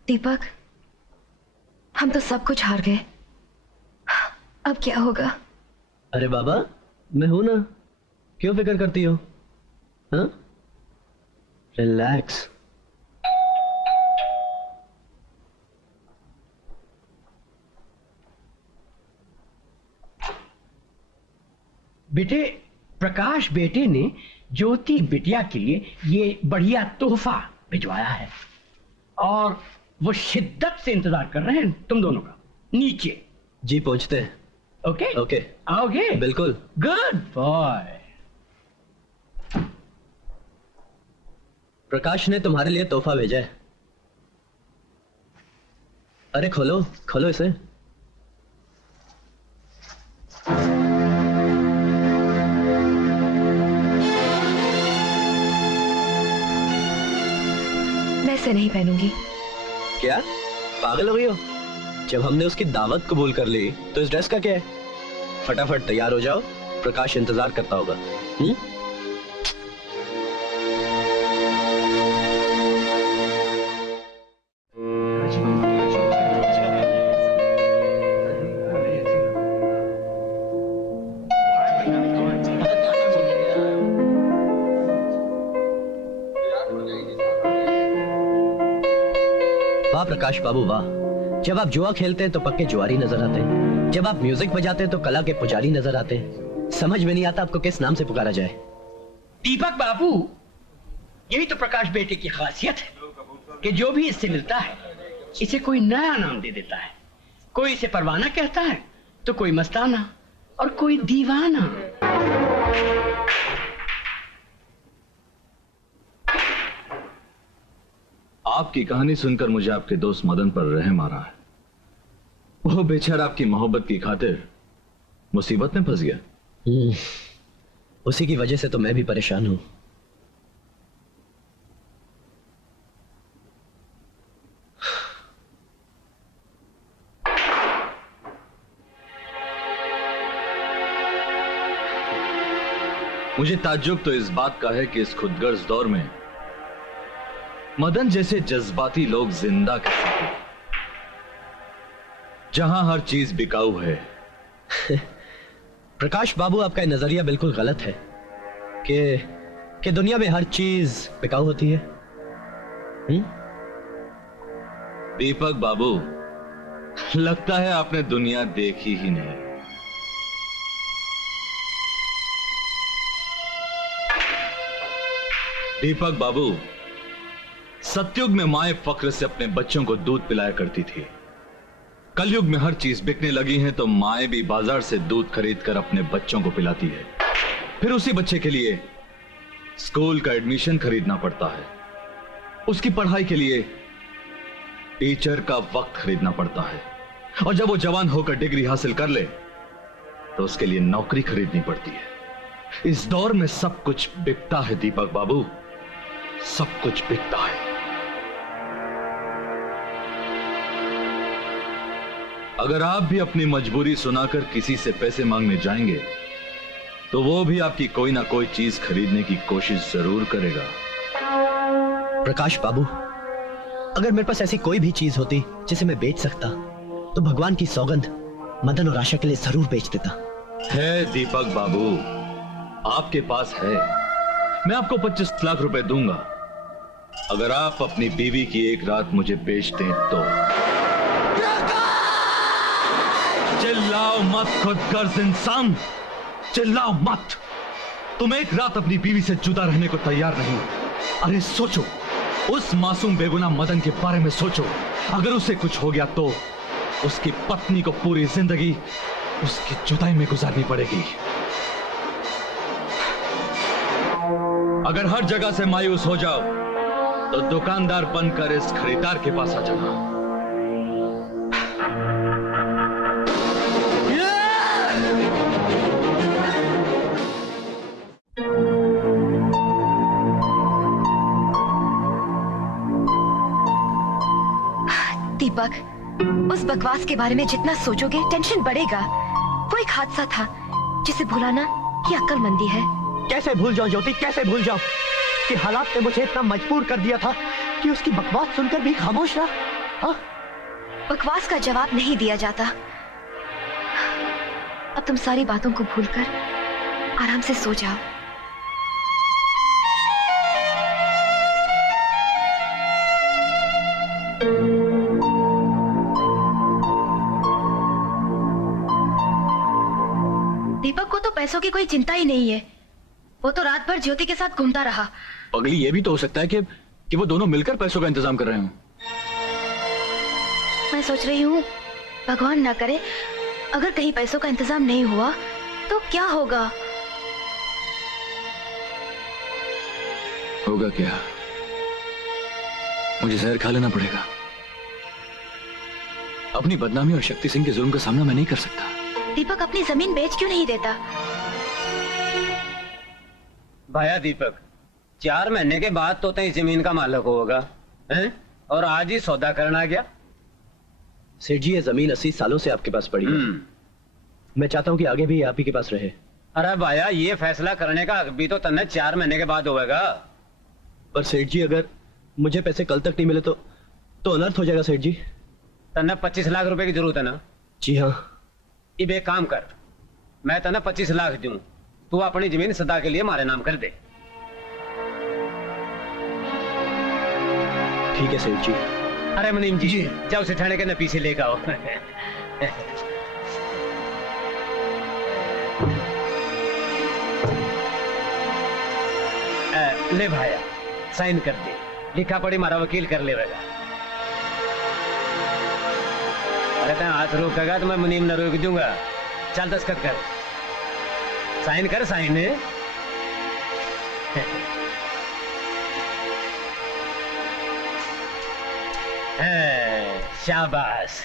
दीपक, हम तो सब कुछ हार गए, अब क्या होगा? अरे बाबा, मैं हूं ना, क्यों फिक्र करती हो? हाँ, रिलैक्स। बेटे, प्रकाश बेटे ने ज्योति बिटिया के लिए ये बढ़िया तोहफा भिजवाया है और वो शिद्दत से इंतजार कर रहे हैं तुम दोनों का नीचे। जी पहुंचते हैं। ओके ओके, आओगे? बिल्कुल। Good boy. प्रकाश ने तुम्हारे लिए तोहफा भेजा है। अरे खोलो खोलो इसे। मैं इसे नहीं पहनूंगी। क्या पागल हो गई हो? जब हमने उसकी दावत कबूल कर ली तो इस ड्रेस का क्या है? फटाफट तैयार हो जाओ, प्रकाश इंतजार करता होगा। वाह प्रकाश बाबू वाह, जब आप जुआ खेलते हैं तो पक्के जुआरी नजर आते हैं, जब आप म्यूजिक बजाते हैं तो कला के पुजारी नजर आते हैं। समझ में नहीं आता आपको किस नाम से पुकारा जाए। दीपक बाबू, यही तो प्रकाश बेटे की खासियत है कि जो भी इससे मिलता है इसे कोई नया नाम दे देता है। कोई इसे परवाना कहता है तो कोई मस्ताना और कोई दीवाना। आपकी कहानी सुनकर मुझे आपके दोस्त मदन पर रहम आ रहा है। वो बेचारा आपकी मोहब्बत की खातिर मुसीबत में फंस गया। उसी की वजह से तो मैं भी परेशान हूं। मुझे ताज्जुब तो इस बात का है कि इस खुदगर्ज दौर में मदन जैसे जज्बाती लोग जिंदा कैसे हैं, जहां हर चीज बिकाऊ है। प्रकाश बाबू, आपका नजरिया बिल्कुल गलत है कि दुनिया में हर चीज बिकाऊ होती है। दीपक बाबू, लगता है आपने दुनिया देखी ही नहीं। दीपक बाबू, सतयुग में माए फक्र से अपने बच्चों को दूध पिलाया करती थी। कलयुग में हर चीज बिकने लगी है तो माए भी बाजार से दूध खरीदकर अपने बच्चों को पिलाती है। फिर उसी बच्चे के लिए स्कूल का एडमिशन खरीदना पड़ता है, उसकी पढ़ाई के लिए टीचर का वक्त खरीदना पड़ता है, और जब वो जवान होकर डिग्री हासिल कर ले तो उसके लिए नौकरी खरीदनी पड़ती है। इस दौर में सब कुछ बिकता है दीपक बाबू, सब कुछ बिकता है। अगर आप भी अपनी मजबूरी सुनाकर किसी से पैसे मांगने जाएंगे तो वो भी आपकी कोई ना कोई चीज खरीदने की कोशिश जरूर करेगा। प्रकाश बाबू, अगर मेरे पास ऐसी कोई भी चीज होती जिसे मैं बेच सकता तो भगवान की सौगंध मदन और आशा के लिए जरूर बेच देता। है दीपक बाबू, आपके पास है। मैं आपको 25 लाख रुपए दूंगा अगर आप अपनी बीवी की एक रात मुझे बेच दें तो। चिल्लाओ मत खुदगर्ज इंसान, चिल्लाओ मत। तुम एक रात अपनी बीवी से जुदा रहने को तैयार नहीं। अरे सोचो, उस मासूम बेगुनाह मदन के बारे में सोचो। अगर उसे कुछ हो गया तो उसकी पत्नी को पूरी जिंदगी उसकी जुदाई में गुजारनी पड़ेगी। अगर हर जगह से मायूस हो जाओ तो दुकानदार बनकर इस खरीदार के पास आ जाना। दीपक, उस बकवास के बारे में जितना सोचोगे टेंशन बढ़ेगा। वो एक हादसा था जिसे भुलाना ये अक्लमंदी है। कैसे भूल जाऊं ज्योति, कैसे भूल जाऊं कि हालात ने मुझे इतना मजबूर कर दिया था कि उसकी बकवास सुनकर भी खामोश रहा। हाँ? बकवास का जवाब नहीं दिया जाता। अब तुम सारी बातों को भूलकर आराम से सो जाओ। दीपक को तो पैसों की कोई चिंता ही नहीं है। वो तो रात भर ज्योति के साथ घूमता रहा। पगली, ये भी तो हो सकता है कि वो दोनों मिलकर पैसों का इंतजाम कर रहे हो। मैं सोच रही हूँ भगवान ना करे अगर कहीं पैसों का इंतजाम नहीं हुआ तो क्या होगा? होगा क्या? मुझे जहर खा लेना पड़ेगा। अपनी बदनामी और शक्ति सिंह के जुल्म का सामना मैं नहीं कर सकता। दीपक अपनी जमीन बेच क्यों नहीं देता? भाया दीपक, 4 महीने के बाद तो इस जमीन का मालिक होगा, हैं? और आज ही सौदा करना आ गया। सेठ जी, ये जमीन 80 सालों से आपके पास पड़ी है। मैं चाहता हूँ कि आगे भी आप ही के पास रहे। अरे भाया, ये फैसला करने का हक भी तो तन्ने 4 महीने के बाद होगा। पर सेठ जी, अगर मुझे पैसे कल तक नहीं मिले तो अनर्थ हो जाएगा सेठ जी। तन्ने 25 लाख रुपए की जरूरत है ना? जी हाँ। अब एक काम कर, मैं तन्ने 25 लाख दूं, तू अपनी जमीन सदा के लिए हमारे नाम कर दे। ठीक है सेठ जी। अरे मुनीम जी, जाओ उसे ठाणे के नपीसे लेकर आओ। ले भाया, साइन कर दे। लिखा पढ़ी हमारा वकील कर लेगा। अरे तेरा हाथ रोकेगा तो मैं मुनीम न रोक दूंगा। चल दस्तखत कर, साइन कर, साइन। शाबाश।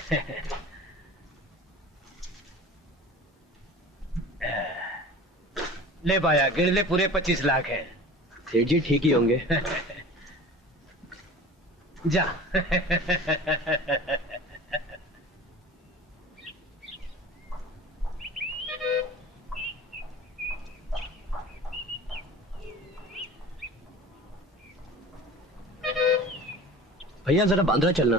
ले भाया, गिन ले, पूरे 25 लाख हैं। सेठ जी ठीक ही होंगे। जा। भैया जरा बांद्रा चलना।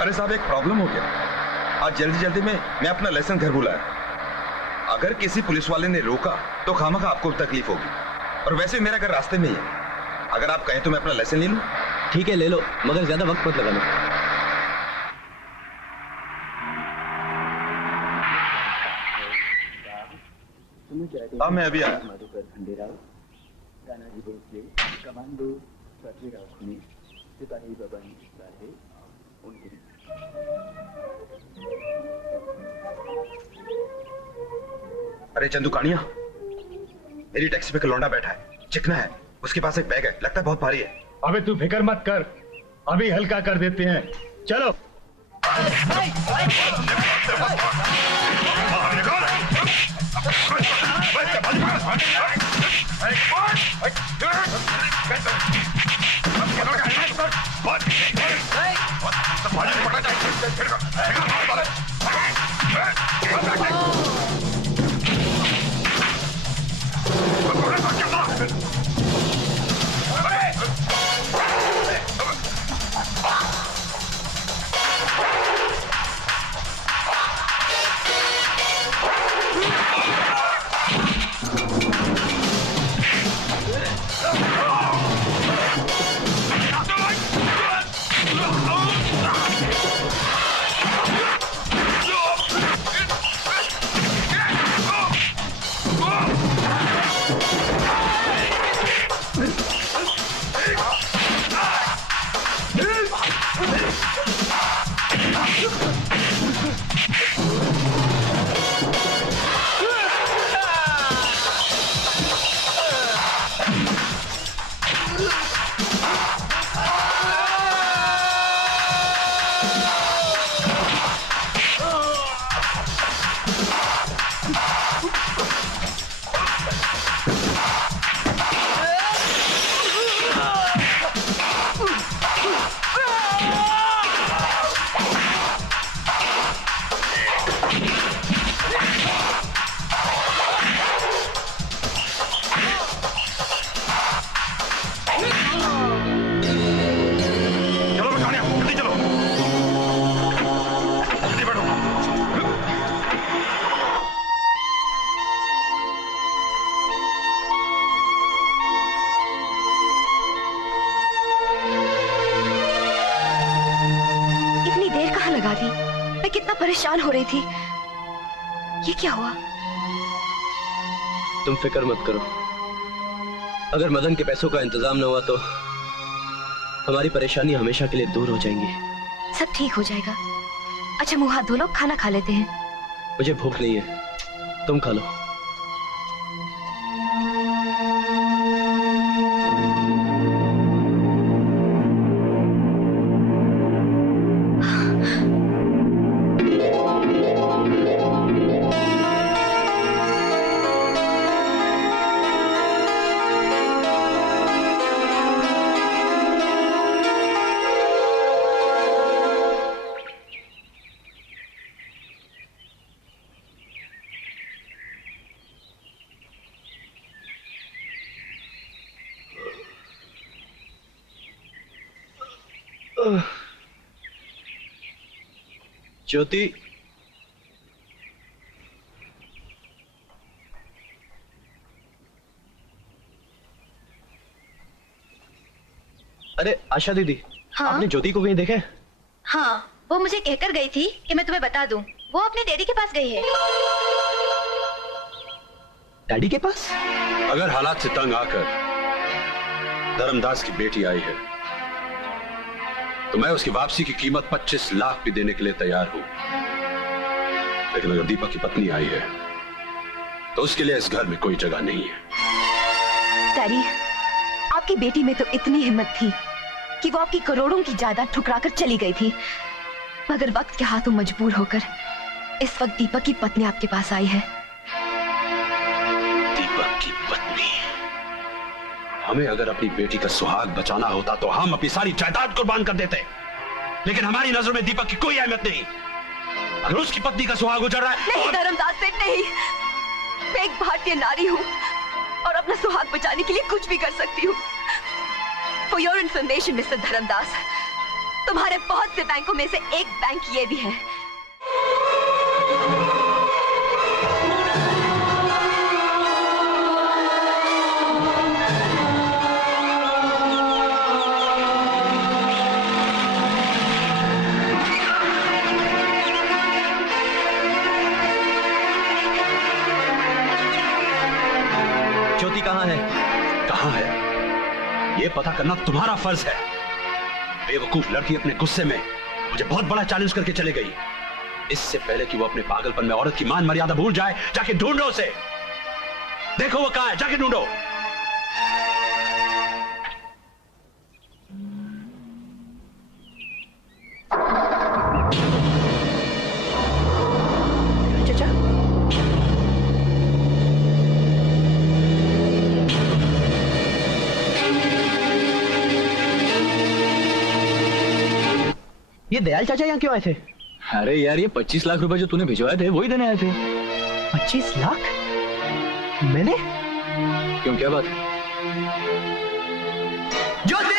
अरे साहब, एक प्रॉब्लम हो गया। आज जल्दी जल्दी में मैं अपना लाइसेंस घर भुलाया। अगर किसी पुलिस वाले ने रोका तो खामखा आपको तकलीफ होगी, और वैसे भी मेरा घर रास्ते में ही है। अगर आप कहें तो मैं अपना लाइसेंस ले लूं? ठीक है ले लो, मगर ज्यादा वक्त मत लगाना। हाँ मैं अभी आया। अरे चंदू कानिया, मेरी टैक्सी पे एक लौंडा बैठा है, चिकना है, उसके पास एक बैग है, लगता है बहुत भारी है। अबे तू फिक्र मत कर, अभी हल्का कर देते हैं, चलो। परेशान हो रही थी, ये क्या हुआ? तुम फिक्र मत करो, अगर मदन के पैसों का इंतजाम न हुआ तो हमारी परेशानी हमेशा के लिए दूर हो जाएंगी। सब ठीक हो जाएगा। अच्छा मुंह हाथ धो लो, खाना खा लेते हैं। मुझे भूख नहीं है, तुम खा लो। ज्योति, अरे आशा दीदी, हाँ? आपने ज्योति को कहीं देखा है? हाँ, वो मुझे कहकर गई थी कि मैं तुम्हें बता दूं। वो अपने डैडी के पास गई है। डैडी के पास? अगर हालात से तंग आकर धर्मदास की बेटी आई है तो मैं उसकी वापसी की कीमत 25 लाख भी देने के लिए तैयार हूं, लेकिन अगर दीपक की पत्नी आई है तो उसके लिए इस घर में कोई जगह नहीं है। डैडी, आपकी बेटी में तो इतनी हिम्मत थी कि वो आपकी करोड़ों की जायदाद ठुकराकर चली गई थी, मगर वक्त के हाथों मजबूर होकर इस वक्त दीपक की पत्नी आपके पास आई है। दीपक की पत्नी? हमें अगर अपनी बेटी का सुहाग बचाना होता तो हम अपनी सारी जायदाद कुर्बान कर देते, लेकिन हमारी नजरों में दीपक की कोई अहमियत नहीं। अगर उसकी पत्नी का सुहाग उजड़ रहा है नहीं धर्मदास सेठ, नहीं। मैं एक भारतीय नारी हूँ और अपना सुहाग बचाने के लिए कुछ भी कर सकती हूँ। For your information mister Dharmdas, तुम्हारे बहुत से बैंकों में से एक बैंक ये भी है। ज्योति कहाँ है? कहाँ है ये पता करना तुम्हारा फर्ज है। बेवकूफ लड़की अपने गुस्से में मुझे बहुत बड़ा चैलेंज करके चले गई। इससे पहले कि वो अपने पागलपन में औरत की मान मर्यादा भूल जाए, जाके ढूंढो उसे। देखो वो कहाँ है, जाके ढूंढो। ये दयाल चाचा यहाँ क्यों आए थे? अरे यार, ये 25 लाख रुपए जो तूने भिजवाए थे वही देने आए थे। 25 लाख? मैंने? क्यों, क्या बात? ज्योति!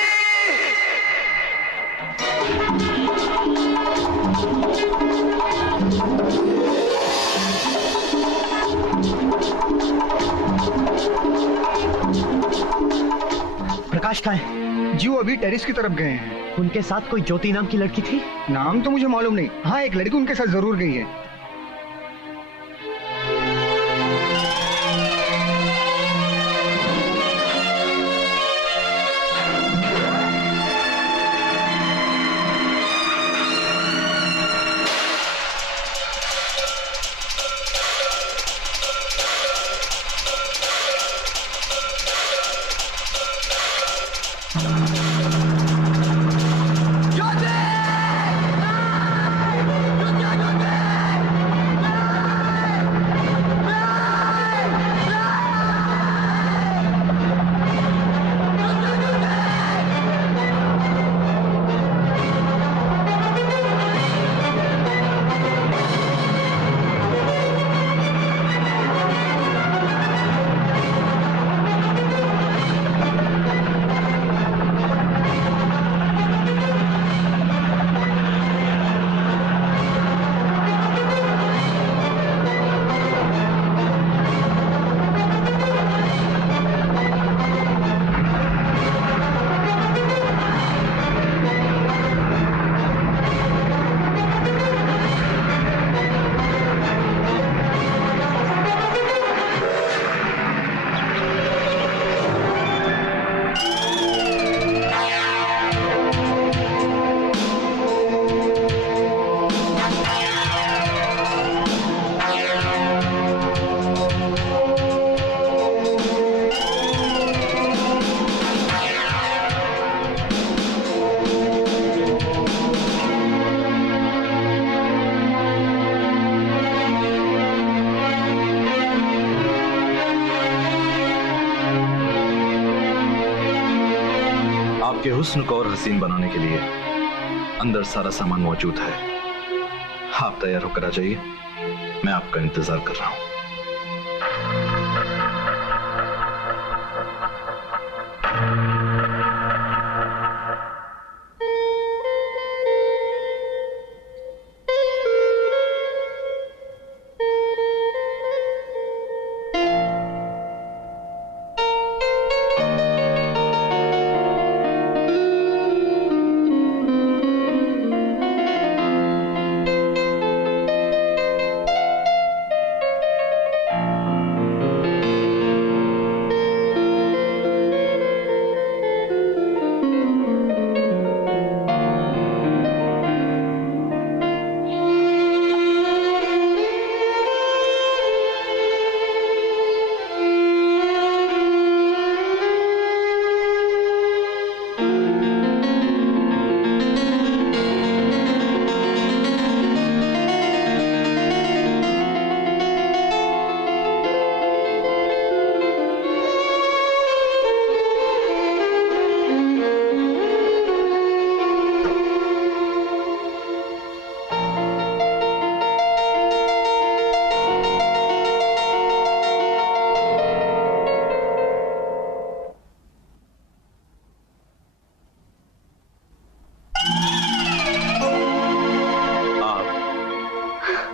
प्रकाश कहाँ है? जी वो अभी टेरिस की तरफ गए हैं। उनके साथ कोई ज्योति नाम की लड़की थी? नाम तो मुझे मालूम नहीं। हाँ, एक लड़की उनके साथ जरूर गई है। आपके हुस्न को और हसीन बनाने के लिए अंदर सारा सामान मौजूद है। आप तैयार होकर आ जाइए, मैं आपका इंतजार कर रहा हूं।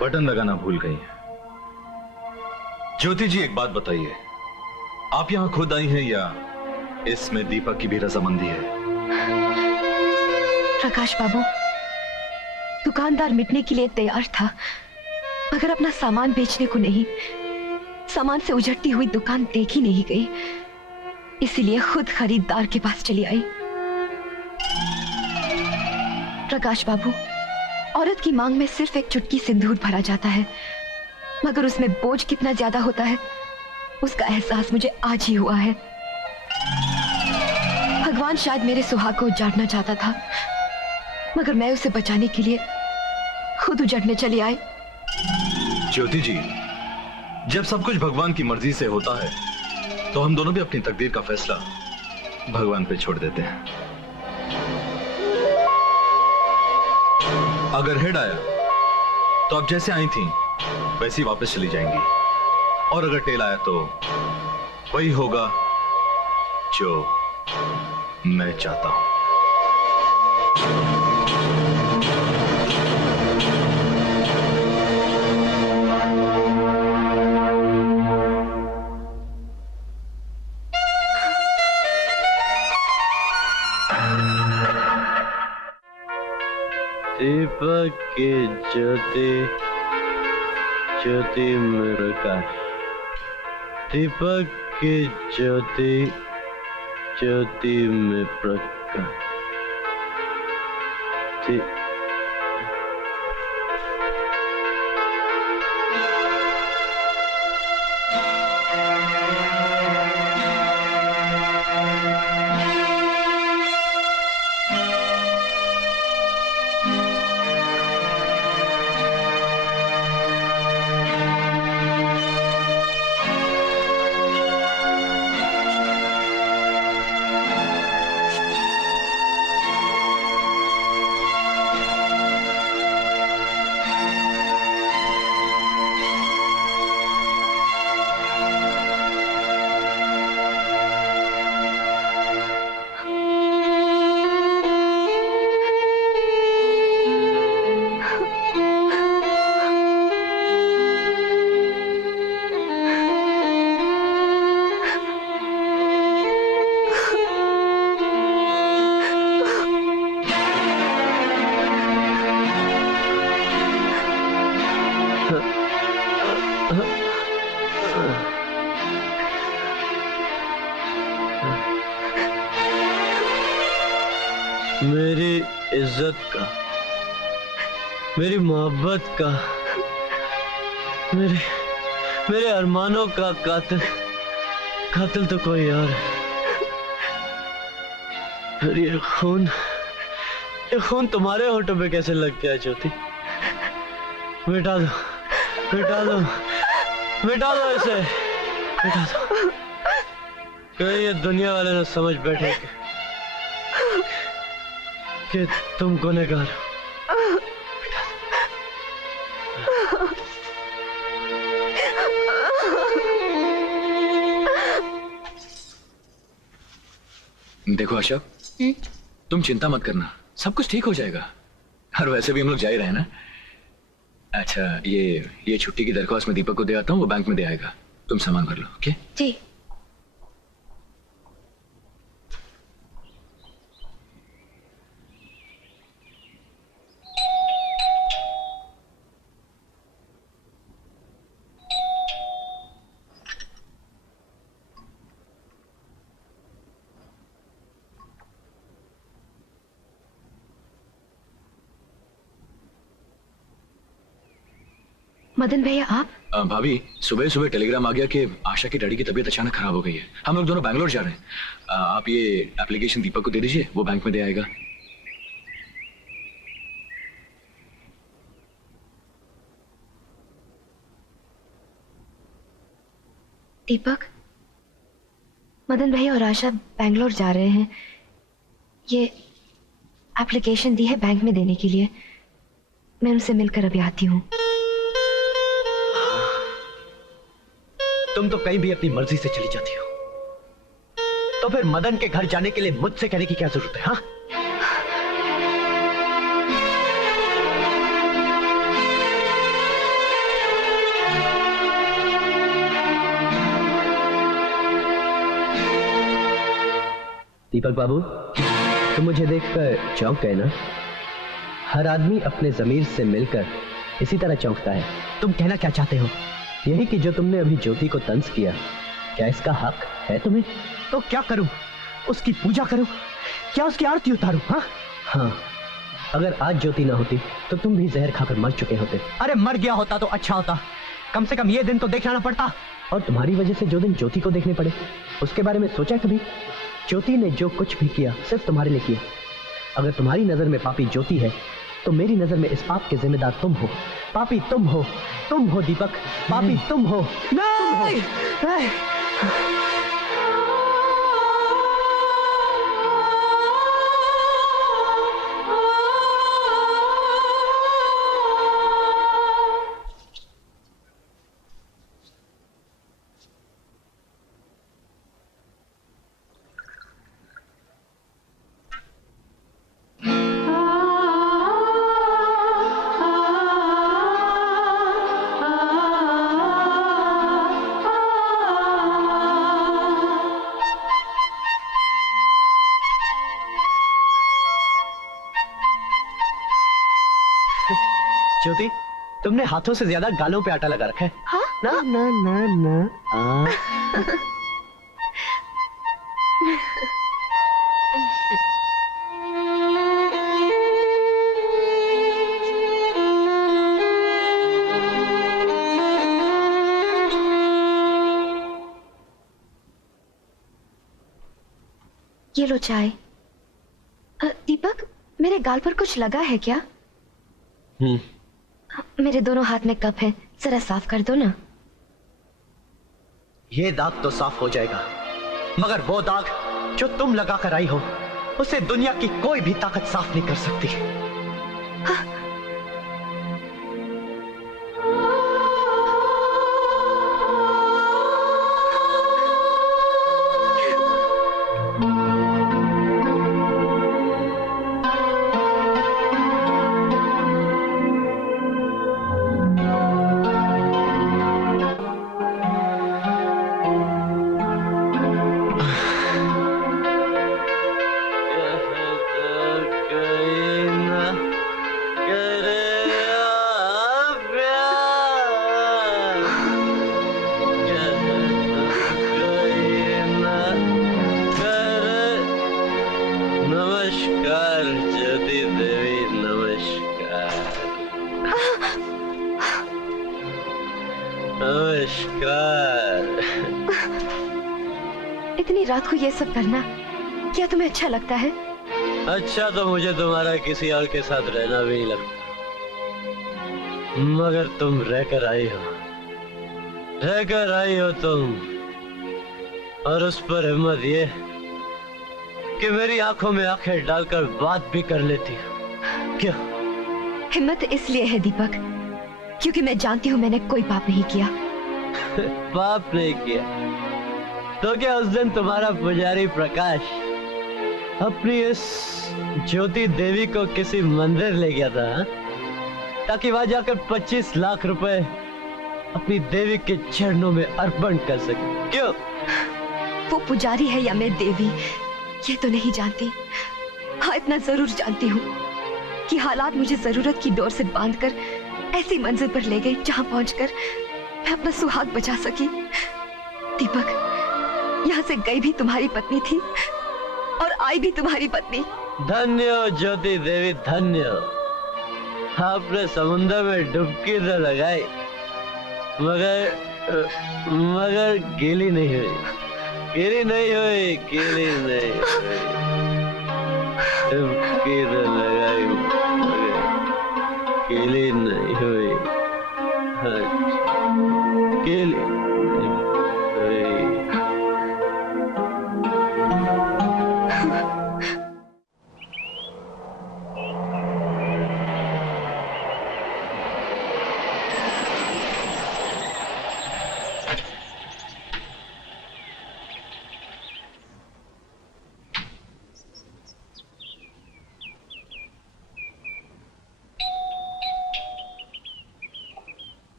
बटन लगाना भूल गई हैं। ज्योति जी, एक बात बताइए, आप यहां खुद आई हैं या इसमें दीपक की भी रजामंदी है? प्रकाश बाबू, दुकानदार मिटने के लिए तैयार था, मगर अपना सामान बेचने को नहीं। सामान से उजड़ती हुई दुकान देखी नहीं गई, इसीलिए खुद खरीदार के पास चली आई। प्रकाश बाबू, औरत की मांग में सिर्फ एक चुटकी सिंदूर भरा जाता है, मगर उसमें बोझ कितना ज्यादा होता है उसका एहसास मुझे आज ही हुआ है। भगवान शायद मेरे सुहाग को उजाड़ना चाहता था, मगर मैं उसे बचाने के लिए खुद उजड़ने चली आई। ज्योति जी, जब सब कुछ भगवान की मर्जी से होता है तो हम दोनों भी अपनी तकदीर का फैसला भगवान पे छोड़ देते हैं। अगर हेड आया तो आप जैसे आई थी वैसे ही वापस चली जाएंगी, और अगर टेल आया तो वही होगा जो मैं चाहता हूं। दीपक की ज्योति, ज्योति में प्रकाश। दीपक की ज्योति, ज्योति में प्रकाश। मेरी इज्जत का, मेरी मोहब्बत का, मेरे अरमानों का कातिल, कातिल तो कोई और है। फिर ये खून तुम्हारे होठों पे कैसे लग गया ज्योति? मिटा दो, मिटा दो, मिटा दो इसे, मिटा दो। कहीं ये दुनिया वाले ना समझ बैठे कि तुम गुनहगार हो। देखो आशा, तुम चिंता मत करना, सब कुछ ठीक हो जाएगा। और वैसे भी हम लोग जा ही रहे हैं ना। अच्छा, ये छुट्टी की दरख्वास्त मैं दीपक को दे आता हूँ, वो बैंक में दे आएगा। तुम सामान भर लो। ओके जी। मदन भैया आप? भाभी, सुबह सुबह टेलीग्राम आ गया कि आशा की डैडी की तबीयत अचानक खराब हो गई है। हम लोग दोनों बैंगलोर जा रहे हैं। आप ये एप्लीकेशन दीपक को दे दीजिए, वो बैंक में दे आएगा। दीपक, मदन भैया और आशा बैंगलोर जा रहे हैं। ये एप्लीकेशन दी है बैंक में देने के लिए। मैं उनसे मिलकर अभी आती हूँ। तुम तो कहीं भी अपनी मर्जी से चली जाती हो, तो फिर मदन के घर जाने के लिए मुझसे कहने की क्या जरूरत है? हाँ, दीपक बाबू, तुम मुझे देखकर चौंक गए ना? हर आदमी अपने जमीर से मिलकर इसी तरह चौंकता है। तुम कहना क्या चाहते हो? यही कि जो तुमने अभी ज्योति को तंज किया, क्या इसका हक है तुम्हें? तो क्या करूं? उसकी पूजा करूं? क्या उसकी आरती उतारूं? हाँ, अगर आज ज्योति ना होती तो तुम भी जहर खाकर मर चुके होते। अरे मर गया होता तो अच्छा होता, कम से कम ये दिन तो देखना पड़ता। और तुम्हारी वजह से जो दिन ज्योति को देखने पड़े, उसके बारे में सोचा कभी? ज्योति ने जो कुछ भी किया सिर्फ तुम्हारे लिए किया। अगर तुम्हारी नजर में पापी ज्योति है तो मेरी नजर में इस पाप के जिम्मेदार तुम हो। पापी तुम हो दीपक, पापी तुम हो। नहीं, नहीं। ज्योति, तुमने हाथों से ज्यादा गालों पे आटा लगा रखा है। हाँ? ना ना ना ना। ये लो चाय। दीपक, मेरे गाल पर कुछ लगा है क्या? मेरे दोनों हाथ में कप है, जरा साफ कर दो ना। ये दाग तो साफ हो जाएगा, मगर वो दाग जो तुम लगा कर आई हो, उसे दुनिया की कोई भी ताकत साफ नहीं कर सकती। इतनी रात को ये सब करना क्या तुम्हें अच्छा लगता है? अच्छा तो मुझे तुम्हारा किसी और के साथ रहना भी नहीं लगता, मगर तुम रहकर आई हो तुम, और उस पर हिम्मत ये कि मेरी आंखों में आंखें डालकर बात भी कर लेती हो। क्यों? हिम्मत इसलिए है दीपक, क्योंकि मैं जानती हूँ मैंने कोई पाप नहीं किया। पाप नहीं किया तो क्या उस दिन तुम्हारा पुजारी प्रकाश अपनी इस ज्योति देवी को किसी मंदिर ले गया था, हा? ताकि वहां जाकर 25 लाख रुपए अपनी देवी के चरणों में अर्पण कर सके? क्यों? वो पुजारी है या मैं देवी, ये तो नहीं जानती। हाँ, इतना जरूर जानती हूँ कि हालात मुझे जरूरत की डोर से बांधकर ऐसी मंजिल पर ले गए जहां पहुंचकर मैं अपना सुहाग बचा सकी। दीपक, यहाँ से गई भी तुम्हारी पत्नी थी और आई भी तुम्हारी पत्नी। धन्य हो ज्योति देवी, धन्य हो। आपने समुद्र में डुबकी तो लगाई, मगर गीली नहीं हुई। डुबकी तो लगाई मगर गीली नहीं हुई। गीली नहीं हुई।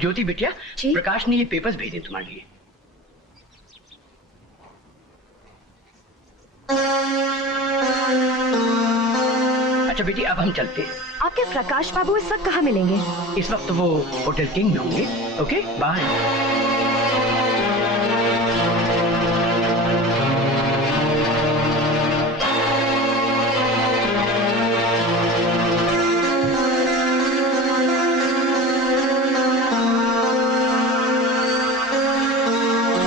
ज्योति बिटिया, प्रकाश ने ये पेपर्स भेजे तुम्हारे लिए। अच्छा बेटी, अब हम चलते हैं। आप आपके प्रकाश बाबू इस वक्त कहाँ मिलेंगे? इस वक्त वो होटल किंग में होंगे। Okay bye.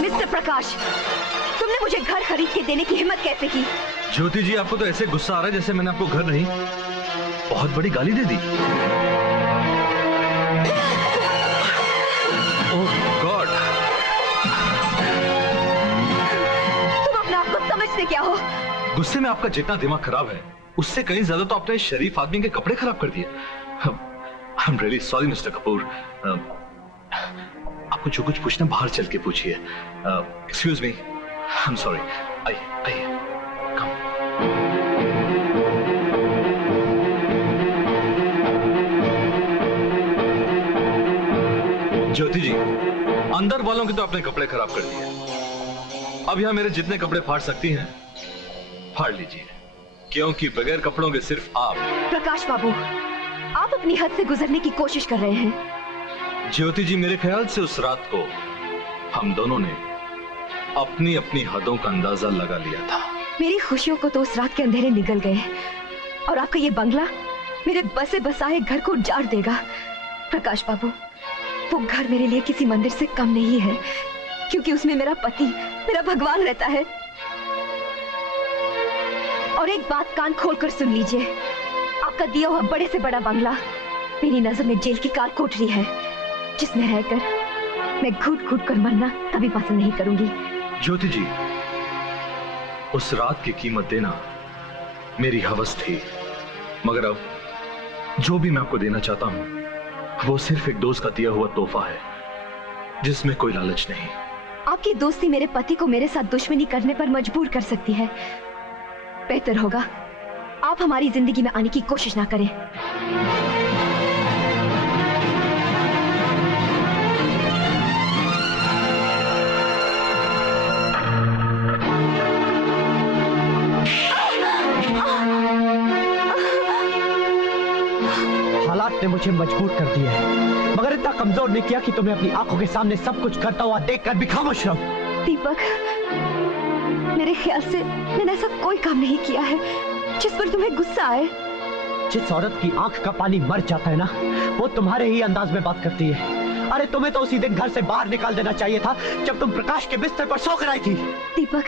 मिस्टर प्रकाश, तुमने मुझे घर खरीद के देने की हिम्मत कैसे की? ज्योति जी, आपको तो ऐसे गुस्सा आ रहा है जैसे मैंने आपको घर नहीं बहुत बड़ी गाली दे दी। ओह गॉड, तुम अपने आप को समझते क्या हो? गुस्से में आपका जितना दिमाग खराब है उससे कहीं ज्यादा तो आपने शरीफ आदमी के कपड़े खराब कर दिए। I am really sorry mister Kapoor. आपको जो कुछ पूछना बाहर चल के पूछिए। Excuse me, I am sorry. आइए ज्योति जी, अंदर वालों के तो अपने कपड़े खराब कर दिए। अब यहां मेरे जितने कपड़े फाड़ सकती हैं फाड़ लीजिए, क्योंकि बगैर कपड़ों के सिर्फ आप। प्रकाश बाबू, आप अपनी हद से गुजरने की कोशिश कर रहे हैं। ज्योति जी, मेरे ख्याल से उस रात को हम दोनों ने अपनी अपनी हदों का अंदाजा लगा लिया था। मेरी खुशियों को तो उस रात के अंधेरे निगल गए और आपका ये बंगला मेरे बसे बसाए घर को उजाड़ देगा। प्रकाश बाबू, वो घर मेरे लिए किसी मंदिर से कम नहीं है, क्योंकि उसमें मेरा पति, मेरा भगवान रहता है। और एक बात कान खोलकर सुन लीजिए, आपका दिया हुआ बड़े से बड़ा बंगला मेरी नजर में जेल की कार कोठरी है, जिसमें रहकर मैं घुट घुट कर मरना कभी पसंद नहीं करूंगी। ज्योति जी, उस रात की कीमत देना मेरी हवस थी, मगर अब जो भी मैं आपको देना चाहता हूं वो सिर्फ एक दोस्त का दिया हुआ तोहफा है, जिसमें कोई लालच नहीं। आपकी दोस्ती मेरे पति को मेरे साथ दुश्मनी करने पर मजबूर कर सकती है। बेहतर होगा आप हमारी जिंदगी में आने की कोशिश ना करें। हालात ने मुझे मजबूर कर दिया है, मगर इतना कमजोर नहीं किया कि तुम्हें अपनी आंखों के सामने सब कुछ करता हुआ देखकर भी खामोश रहूं। दीपक, मेरे ख्याल से मैंने ऐसा कोई काम नहीं किया है जिस पर तुम्हें गुस्सा आए। जिस औरत की आंख का पानी मर जाता है ना, वो तुम्हारे ही अंदाज में बात करती है। अरे तुम्हें तो उसी दिन घर से बाहर निकाल देना चाहिए था जब तुम प्रकाश के बिस्तर पर सोकर आई थी। दीपक,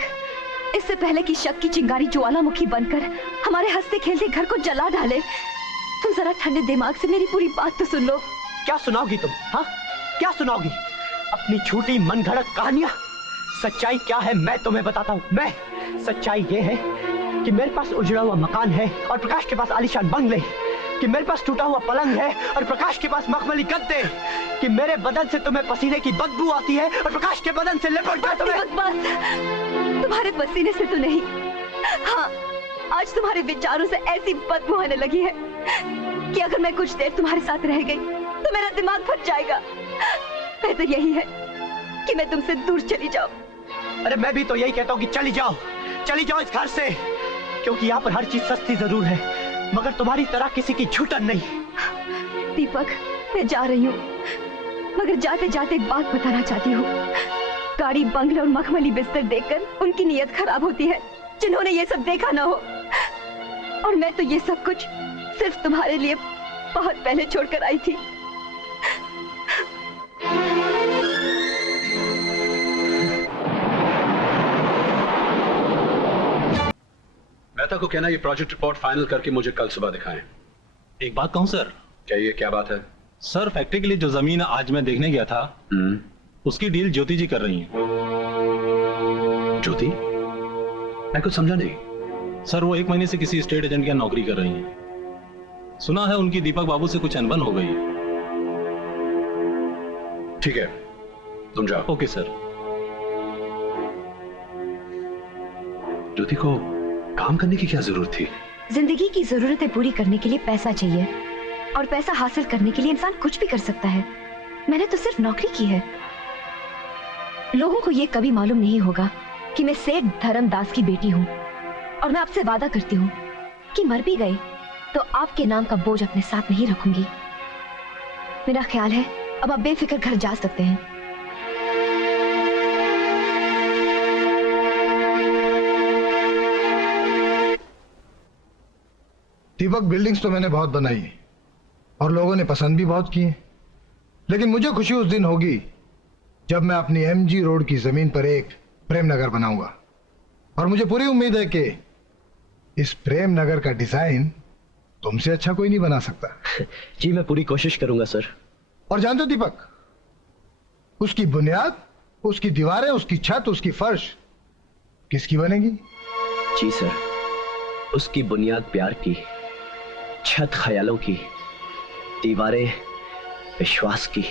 इससे पहले कि शक की चिंगारी ज्वालामुखी बनकर हमारे हंसते खेलते घर को जला डाले, तुम जरा ठंडे दिमाग से मेरी पूरी बात तो सुन लो। क्या सुनाओगी तुम? हाँ, क्या सुनाओगी? अपनी झूठी मनगढ़ंत कहानियां? सच्चाई क्या है मैं तुम्हें बताता हूँ। सच्चाई ये है कि मेरे पास उजड़ा हुआ मकान है और प्रकाश के पास आलीशान बंगले, कि मेरे पास टूटा हुआ पलंग है और प्रकाश के पास मखमली गद्दे, कि मेरे बदन से तुम्हें पसीने की बदबू आती है और प्रकाश के बदन से लिपट जाए तुम्हें। तुम्हारे पसीने से तो नहीं, हाँ, आज तुम्हारे विचारों से ऐसी बदबू आने लगी है कि अगर मैं कुछ देर तुम्हारे साथ रह गई तो मेरा दिमाग फट जाएगा। बेहतर यही है कि मैं तुमसे दूर चली जाऊं। अरे मैं भी तो यही कहता हूँ कि चली जाओ इस घर से, क्योंकि यहाँ पर हर चीज सस्ती जरूर है, मगर तुम्हारी तरह किसी की झूठन नहीं। दीपक, मैं जा रही हूँ, मगर जाते जाते एक बात बताना चाहती हूँ। गाड़ी, बंगले और मखमली बिस्तर देखकर उनकी नीयत खराब होती है जिन्होंने ये सब देखा ना हो, और मैं तो ये सब कुछ सिर्फ तुम्हारे लिए बहुत पहले छोड़कर आई थी। मेहता को कहना ये प्रोजेक्ट रिपोर्ट फाइनल करके मुझे कल सुबह दिखाएं। एक बात कहूं सर? क्या बात है? सर, फैक्ट्री के लिए जो जमीन आज मैं देखने गया था, उसकी डील ज्योति जी कर रही हैं। ज्योति? मैं कुछ समझा नहीं। सर, वो 1 महीने से किसी स्टेट एजेंट की नौकरी कर रही हैं। सुना है उनकी दीपक बाबू से कुछ अनबन हो गई है। ठीक है, तुम जाओ। Okay sir. ज्योति को काम करने की क्या जरूरत थी? जिंदगी की जरूरतें पूरी करने के लिए पैसा चाहिए, और पैसा हासिल करने के लिए इंसान कुछ भी कर सकता है। मैंने तो सिर्फ नौकरी की है। लोगों को ये कभी मालूम नहीं होगा कि मैं सेठ धर्मदास की बेटी हूँ, और मैं आपसे वादा करती हूँ कि मर भी गए तो आपके नाम का बोझ अपने साथ नहीं रखूंगी। मेरा ख्याल है अब आप बेफिक्र घर जा सकते हैं। दीपक, बिल्डिंग्स तो मैंने बहुत बनाई और लोगों ने पसंद भी बहुत की, लेकिन मुझे खुशी उस दिन होगी जब मैं अपनी MG रोड की जमीन पर एक प्रेम नगर बनाऊंगा। और मुझे पूरी उम्मीद है कि इस प्रेम नगर का डिजाइन तुमसे अच्छा कोई नहीं बना सकता। जी मैं पूरी कोशिश करूंगा सर। और जानते हो दीपक, उसकी बुनियाद, उसकी दीवारें, उसकी छत, उसकी फर्श किसकी बनेगी? जी सर, उसकी बुनियाद प्यार की, छत ख्यालों की, दीवारें विश्वास की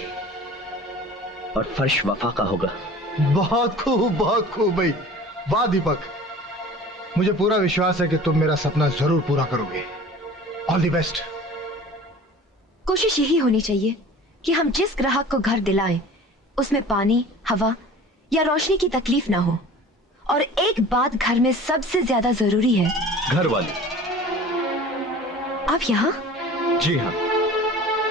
और फर्श वफा का होगा। बहुत खूब भाई, वाह दीपक, मुझे पूरा विश्वास है कि तुम मेरा सपना जरूर पूरा करोगे। All the best. कोशिश यही होनी चाहिए कि हम जिस ग्राहक को घर दिलाएं उसमें पानी, हवा या रोशनी की तकलीफ ना हो। और एक बात घर में सबसे ज्यादा जरूरी है, घर वाली। आप यहाँ? जी हाँ,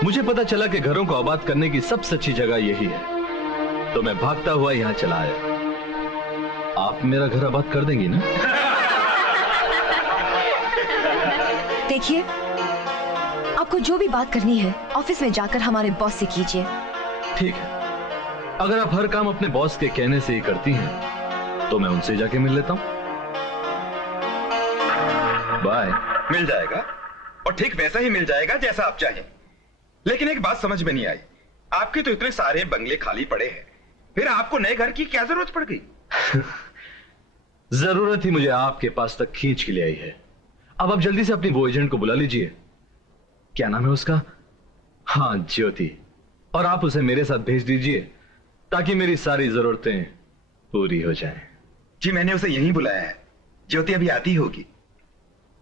मुझे पता चला कि घरों को आबाद करने की सबसे अच्छी जगह यही है, तो मैं भागता हुआ यहाँ चला आया। आप मेरा घर आबाद कर देंगी ना? देखिए, आपको जो भी बात करनी है ऑफिस में जाकर हमारे बॉस से कीजिए। ठीक है, अगर आप हर काम अपने बॉस के कहने से ही करती हैं तो मैं उनसे जाके मिल लेता हूं। बाय। मिल जाएगा, और ठीक वैसा ही मिल जाएगा जैसा आप चाहें। लेकिन एक बात समझ में नहीं आई, आपके तो इतने सारे बंगले खाली पड़े हैं, फिर आपको नए घर की क्या जरूरत पड़ गई? जरूरत ही मुझे आपके पास तक खींच के ले आई है। अब आप जल्दी से अपनी वो एजेंट को बुला लीजिए, क्या नाम है उसका? हाँ, ज्योति। और आप उसे मेरे साथ भेज दीजिए ताकि मेरी सारी जरूरतें पूरी हो जाएं। जी मैंने उसे यहीं बुलाया है, ज्योति अभी आती होगी।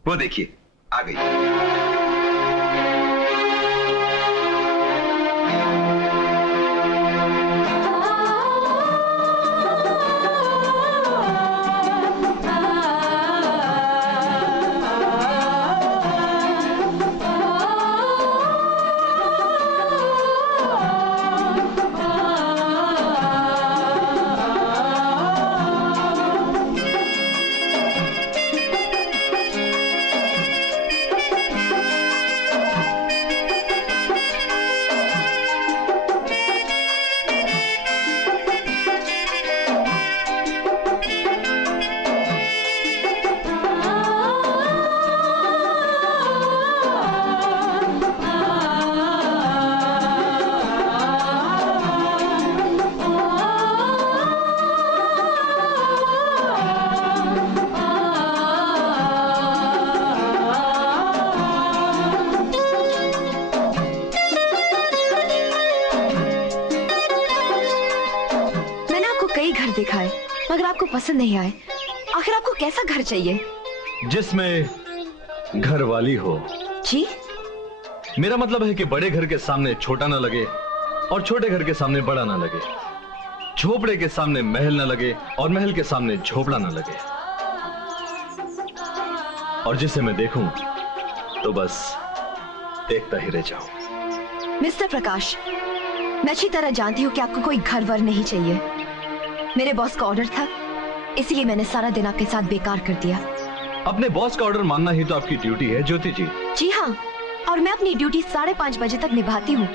वो देखिए आ गई। मगर आपको पसंद नहीं आए। आखिर आपको कैसा घर चाहिए? जिसमें घर वाली हो। जी? मेरा मतलब है कि बड़े घर के सामने छोटा ना लगे और छोटे घर के सामने बड़ा ना लगे, झोपड़े के सामने महल ना लगे और महल के सामने झोपड़ा ना लगे, और जिसे मैं देखूं तो बस देखता ही रह जाऊं। मिस्टर प्रकाश, मैं अच्छी तरह जानती हूँ कि आपको कोई घर वर नहीं चाहिए। मेरे बॉस का ऑर्डर था, इसीलिए मैंने सारा दिन आपके साथ बेकार कर दिया। अपने बॉस का ऑर्डर मानना ही तो आपकी ड्यूटी है ज्योति जी। जी हाँ, और मैं अपनी ड्यूटी 5:30 बजे तक निभाती हूँ।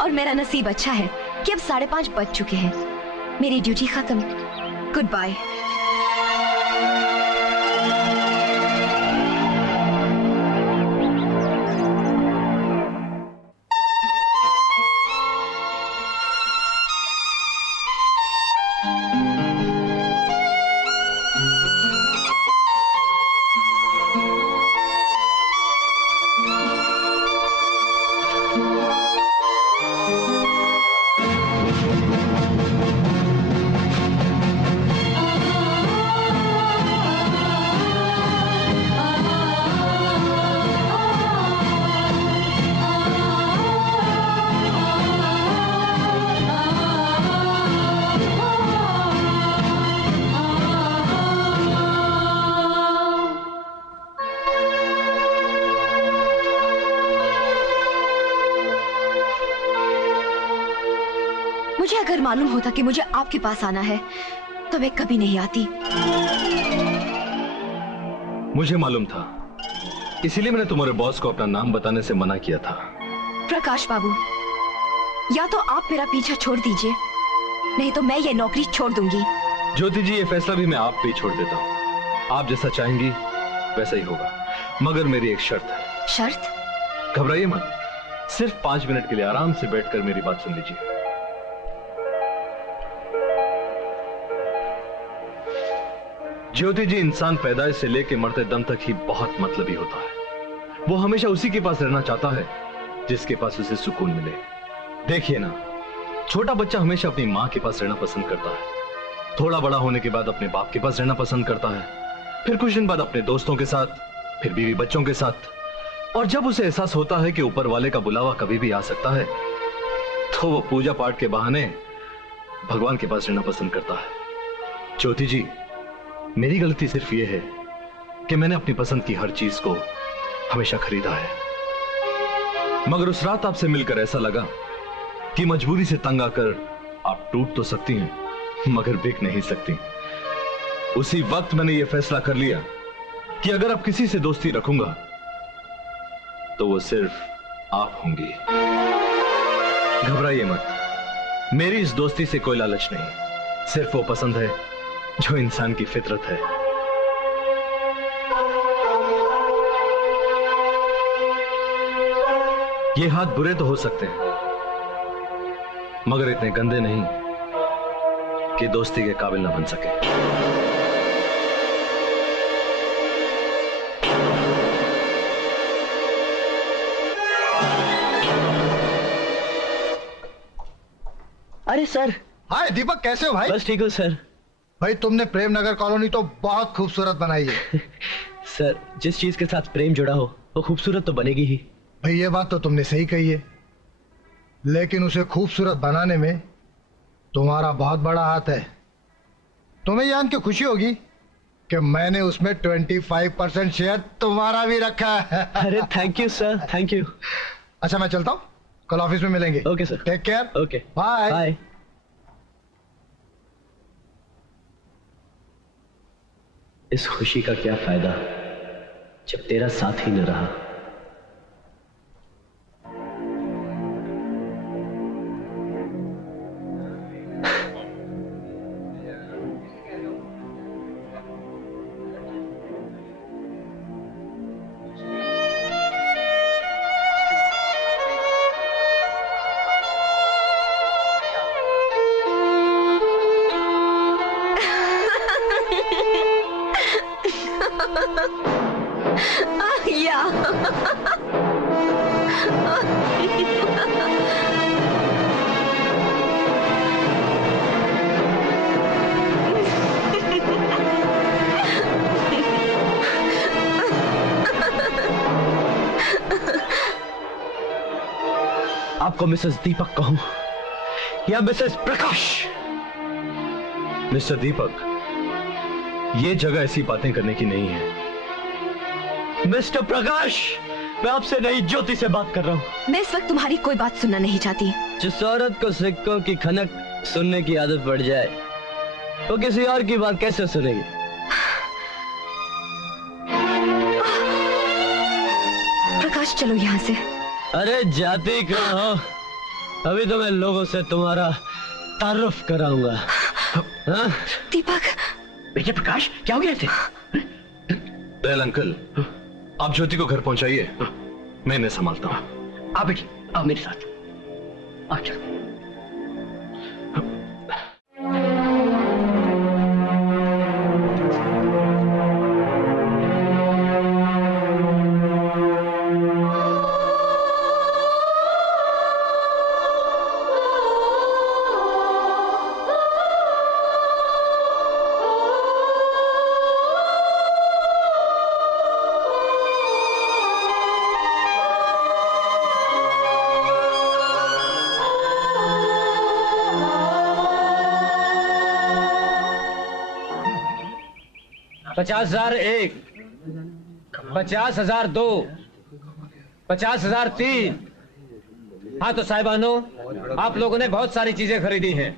और मेरा नसीब अच्छा है कि अब 5:30 बज चुके हैं। मेरी ड्यूटी खत्म। Good bye. मुझे अगर मालूम होता कि मुझे आपके पास आना है तो मैं कभी नहीं आती। मुझे मालूम था, इसीलिए मैंने तुम्हारे बॉस को अपना नाम बताने से मना किया था। प्रकाश बाबू, या तो आप मेरा पीछा छोड़ दीजिए, नहीं तो मैं ये नौकरी छोड़ दूंगी। ज्योति जी, ये फैसला भी मैं आप पे ही छोड़ देता हूँ। आप जैसा चाहेंगी वैसा ही होगा, मगर मेरी एक शर्त है। शर्त? घबराइए मत, सिर्फ 5 मिनट के लिए आराम से बैठकर मेरी बात सुन लीजिए। ज्योति जी, इंसान पैदाइश से लेकर मरते दम तक ही बहुत मतलबी होता है। वो हमेशा उसी के पास रहना चाहता है जिसके पास उसे सुकून मिले। देखिए ना, छोटा बच्चा हमेशा अपनी माँ के पास रहना पसंद करता है, थोड़ा बड़ा होने के बाद अपने बाप के पास रहना पसंद करता है, फिर कुछ दिन बाद अपने दोस्तों के साथ, फिर बीवी बच्चों के साथ, और जब उसे एहसास होता है कि ऊपर वाले का बुलावा कभी भी आ सकता है तो वो पूजा पाठ के बहाने भगवान के पास रहना पसंद करता है। ज्योति जी, मेरी गलती सिर्फ ये है कि मैंने अपनी पसंद की हर चीज को हमेशा खरीदा है, मगर उस रात आपसे मिलकर ऐसा लगा कि मजबूरी से तंग आकर आप टूट तो सकती हैं मगर बिक नहीं सकती। उसी वक्त मैंने यह फैसला कर लिया कि अगर अब किसी से दोस्ती रखूंगा तो वो सिर्फ आप होंगी। घबराइए मत, मेरी इस दोस्ती से कोई लालच नहीं, सिर्फ वो पसंद है जो इंसान की फितरत है। ये हाथ बुरे तो हो सकते हैं मगर इतने गंदे नहीं कि दोस्ती के काबिल ना बन सके। अरे सर। हाय दीपक, कैसे हो भाई? बस ठीक हो सर। भाई तुमने प्रेम नगर कॉलोनी तो बहुत खूबसूरत बनाई है। सर, जिस चीज के साथ प्रेम जुड़ा हो वो खूबसूरत तो बनेगी ही। भाई ये बात तो तुमने सही कही है, लेकिन उसे खूबसूरत बनाने में तुम्हारा बहुत बड़ा हाथ है। तुम्हें जान के खुशी होगी कि मैंने उसमें 25% शेयर तुम्हारा भी रखा है। अरे thank you sir, thank you. अच्छा मैं चलता हूँ, कल ऑफिस में मिलेंगे। Okay sir. Take care. Okay bye bye. इस खुशी का क्या फायदा जब तेरा साथ ही न रहा। आपको मिसेस दीपक कहूं या मिसेस प्रकाश? मिस्टर दीपक, ये जगह ऐसी बातें करने की नहीं है। मिस्टर प्रकाश, मैं आपसे नहीं ज्योति से बात कर रहा हूं। मैं इस वक्त तुम्हारी कोई बात सुनना नहीं चाहती। जिस औरत को सिक्कों की खनक सुनने की आदत पड़ जाए वो किसी और की बात कैसे सुनेगी? प्रकाश चलो यहाँ से। अरे जाती कहाँ हो? अभी तो मैं लोगों से तुम्हारा तारुफ कराऊंगा। हाँ? दीपक। बेटे प्रकाश, क्या हो गया इसे? दयाल अंकल, आप ज्योति को घर पहुंचाइए, मैं इन्हें संभालता हूं। आओ बेटी, आओ मेरे साथ। आओ चलो। $50,001, $50,002, $50,003, हाँ तो साहिबानो, आप लोगों ने बहुत सारी चीजें खरीदी हैं।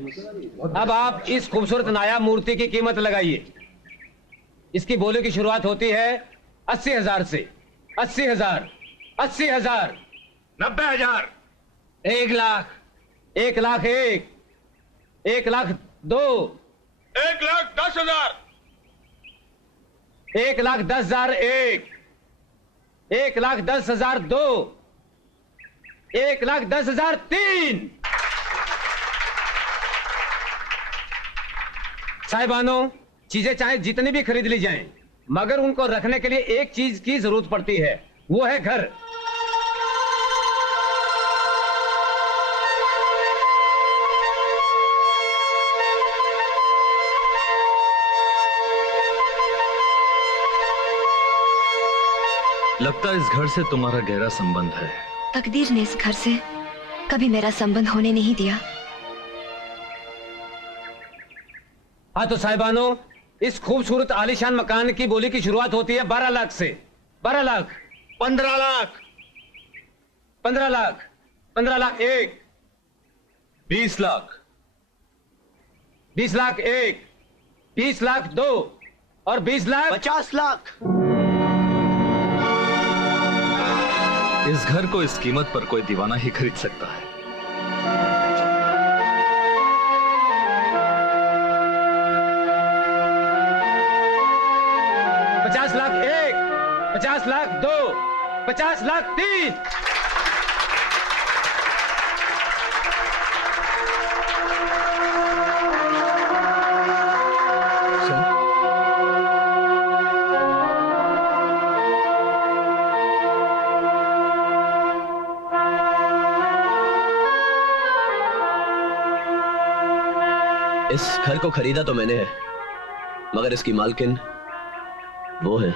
अब आप इस खूबसूरत नायाब मूर्ति की कीमत लगाइए। इसकी बोली की शुरुआत होती है 80,000 से। 80,000, 80,000, 90,000, 1 लाख, 1 लाख 1, 1 लाख 2, 1,10,000, 1,10,000 1, 1,10,000 2, 1,10,000 3। साहिबानो, चीजें चाहे जितनी भी खरीद ली जाएं, मगर उनको रखने के लिए एक चीज की जरूरत पड़ती है, वो है घर। लगता है इस घर से तुम्हारा गहरा संबंध है। तकदीर ने इस घर से कभी मेरा संबंध होने नहीं दिया। हाँ तो साहिबानो, इस खूबसूरत आलीशान मकान की बोली की शुरुआत होती है 12 लाख से। 12 लाख, 15 लाख, 15 लाख, 15 लाख 1, 20 लाख, 20 लाख 1, 20 लाख 2 और 20 लाख 50 लाख। इस घर को इस कीमत पर कोई दीवाना ही खरीद सकता है। लाख 1, 50 लाख 2, 50 लाख 3। इस घर को खरीदा तो मैंने है, मगर इसकी मालकिन वो है।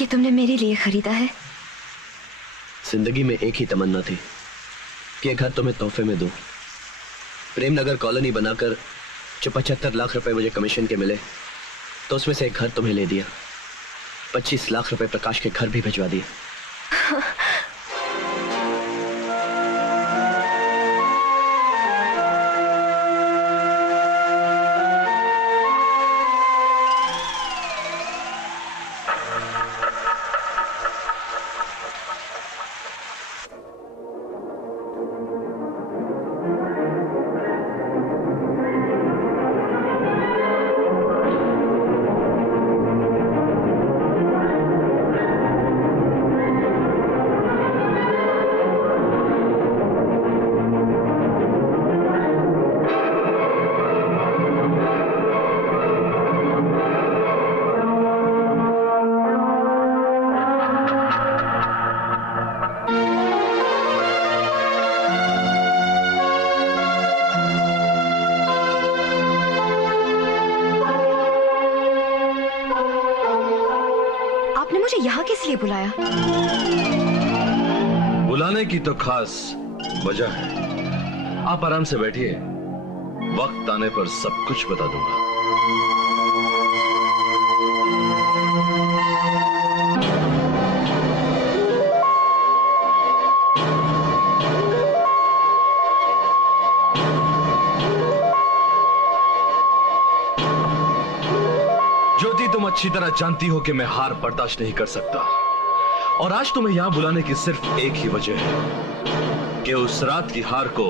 ये तुमने मेरे लिए खरीदा है? जिंदगी में एक ही तमन्ना थी कि ये घर तुम्हें तोहफे में दूं। प्रेमनगर कॉलोनी बनाकर जो 75 लाख रुपए मुझे कमीशन के मिले, तो उसमें से एक घर तुम्हें ले दिया। 25 लाख रुपए प्रकाश के घर भी भिजवा दिए। यहाँ किस लिए बुलाया? बुलाने की तो खास वजह है। आप आराम से बैठिए, वक्त आने पर सब कुछ बता दूंगा। अच्छी तरह जानती हो कि मैं हार बर्दाश्त नहीं कर सकता, और आज तुम्हें यहां बुलाने की सिर्फ एक ही वजह है कि उस रात की हार को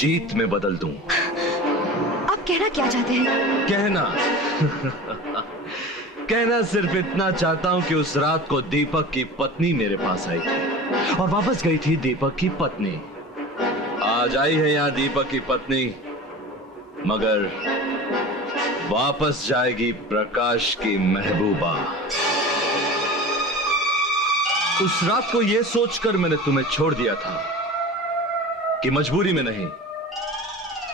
जीत में बदल दूं। आप कहना क्या चाहते हैं? कहना सिर्फ इतना चाहता हूं कि उस रात को दीपक की पत्नी मेरे पास आई थी और वापस गई थी दीपक की पत्नी। आज आई है यहां दीपक की पत्नी मगर वापस जाएगी प्रकाश की महबूबा। उस रात को यह सोचकर मैंने तुम्हें छोड़ दिया था कि मजबूरी में नहीं,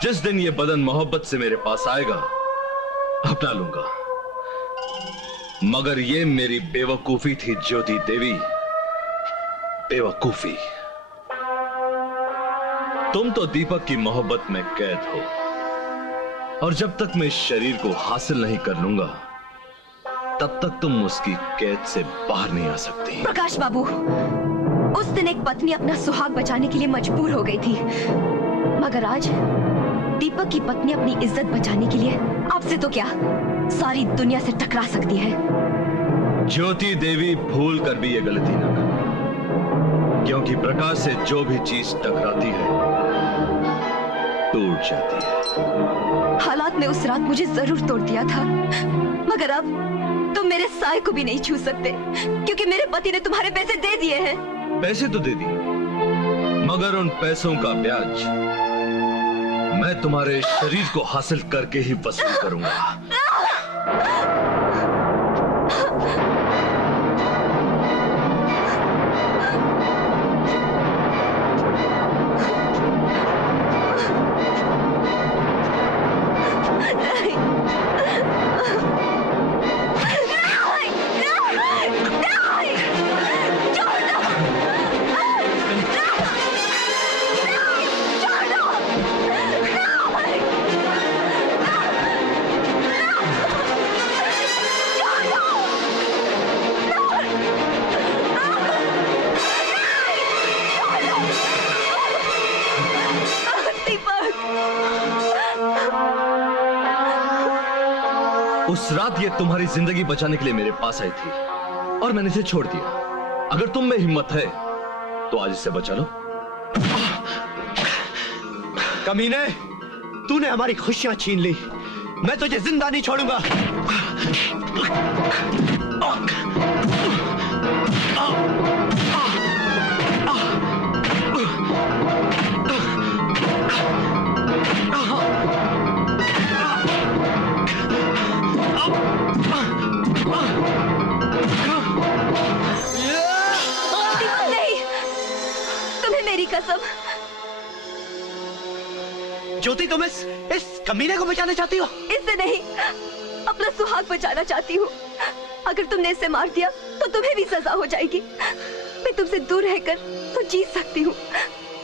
जिस दिन यह बदन मोहब्बत से मेरे पास आएगा अपना लूंगा। मगर यह मेरी बेवकूफी थी ज्योति देवी, बेवकूफी। तुम तो दीपक की मोहब्बत में कैद हो, और जब तक मैं इस शरीर को हासिल नहीं कर लूंगा तब तक तुम उसकी कैद से बाहर नहीं आ सकती। प्रकाश बाबू, उस दिन एक पत्नी अपना सुहाग बचाने के लिए मजबूर हो गई थी, मगर आज दीपक की पत्नी अपनी इज्जत बचाने के लिए आपसे तो क्या सारी दुनिया से टकरा सकती है। ज्योति देवी, भूल कर भी ये गलती ना कर, क्योंकि प्रकाश से जो भी चीज टकराती है टूट जाती है। हालात ने उस रात मुझे जरूर तोड़ दिया था, मगर अब तुम मेरे साए को भी नहीं छू सकते, क्योंकि मेरे पति ने तुम्हारे पैसे दे दिए हैं। पैसे तो दे दिए, मगर उन पैसों का ब्याज मैं तुम्हारे शरीर को हासिल करके ही वसूल करूंगा। उस रात ये तुम्हारी जिंदगी बचाने के लिए मेरे पास आई थी और मैंने इसे छोड़ दिया। अगर तुम में हिम्मत है तो आज इसे बचा लो। कमीने, तूने हमारी खुशियां छीन ली, मैं तुझे जिंदा नहीं छोड़ूंगा। नहीं, तुम्हें मेरी कसम। ज्योति, तुम इस कमीने को बचाना चाहती हो? इससे नहीं, अपना सुहाग बचाना चाहती हूँ। अगर तुमने इसे मार दिया तो तुम्हें भी सजा हो जाएगी। मैं तुमसे दूर रहकर तो जीत सकती हूँ,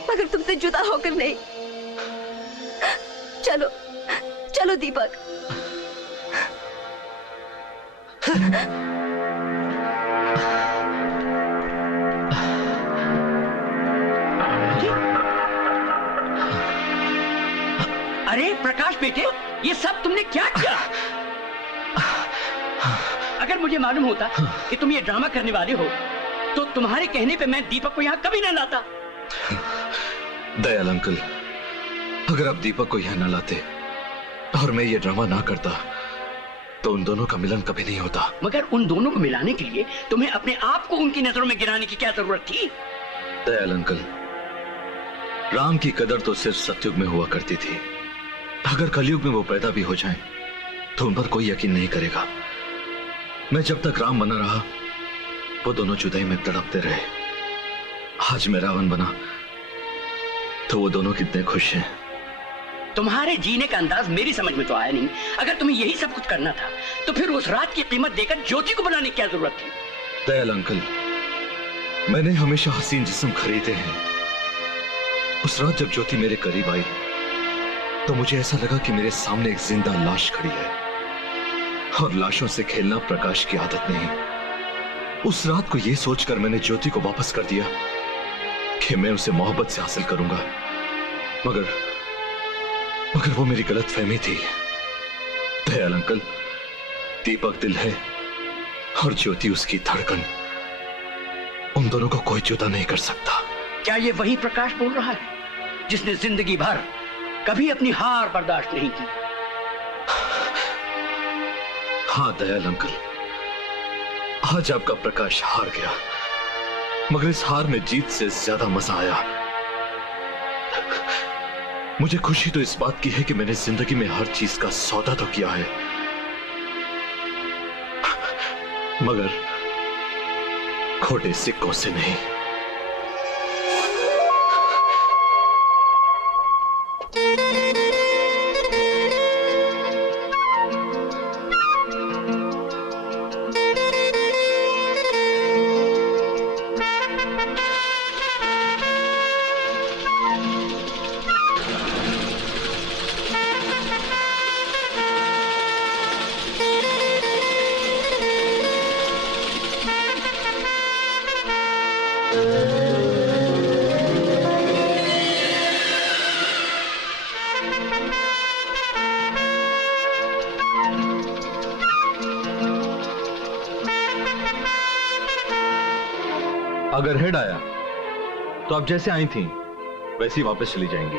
मगर तुमसे जुदा होकर नहीं। चलो चलो दीपक। अरे प्रकाश बेटे, ये सब तुमने क्या किया? अगर मुझे मालूम होता कि तुम ये ड्रामा करने वाले हो तो तुम्हारे कहने पे मैं दीपक को यहाँ कभी ना लाता। दयाल अंकल, अगर आप दीपक को यहाँ ना लाते और मैं ये ड्रामा ना करता तो उन दोनों का मिलन कभी नहीं होता। मगर उन दोनों को मिलाने के लिए तुम्हें अपने आप को उनकी नजरों में गिराने की क्या जरूरत थी? दयाल अंकल, राम की कदर तो सिर्फ सतयुग में हुआ करती थी। अगर कलयुग में वो पैदा भी हो जाएं, तो उन पर कोई यकीन नहीं करेगा। मैं जब तक राम बना रहा वो दोनों जुदाई में तड़पते रहे। आज मैं रावण बना तो वो दोनों कितने खुश हैं। तुम्हारे जीने का अंदाज मेरी समझ में तो आया नहीं। अगर तुम्हें यही सब कुछ करना था तो फिर उस रात की कीमत देकर ज्योति को बनाने की क्या जरूरत थी? दयाल अंकल, मैंने हमेशा हसीन जिस्म खरीदे हैं। उस रात जब ज्योति मेरे करीब आई तो मुझे ऐसा लगा कि मेरे सामने एक जिंदा लाश खड़ी है, और लाशों से खेलना प्रकाश की आदत नहीं। उस रात को यह सोचकर मैंने ज्योति को वापस कर दिया कि मैं उसे मोहब्बत से हासिल करूंगा, मगर वो मेरी गलत फहमी थी। दयाल अंकल, दीपक दिल है और ज्योति उसकी धड़कन। उन दोनों को कोई जुदा नहीं कर सकता। क्या ये वही प्रकाश बोल रहा है जिसने जिंदगी भर कभी अपनी हार बर्दाश्त नहीं की? हाँ दयाल अंकल, आज आपका प्रकाश हार गया, मगर इस हार में जीत से ज्यादा मजा आया मुझे खुशी तो इस बात की है कि मैंने जिंदगी में हर चीज का सौदा तो किया है, मगर खोटे सिक्कों से नहीं। अगर हेड आया तो आप जैसे आई थी वैसे ही वापस चली जाएंगी,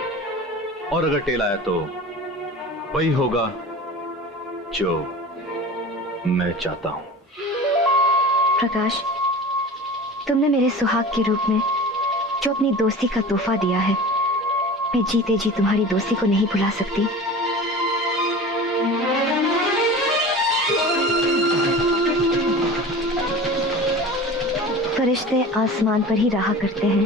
और अगर टेल आया तो वही होगा जो मैं चाहता हूं। प्रकाश, तुमने मेरे सुहाग के रूप में जो अपनी दोस्ती का तोहफा दिया है, मैं जीते जी तुम्हारी दोस्ती को नहीं भुला सकती। फरिश्ते आसमान पर ही रहा करते हैं,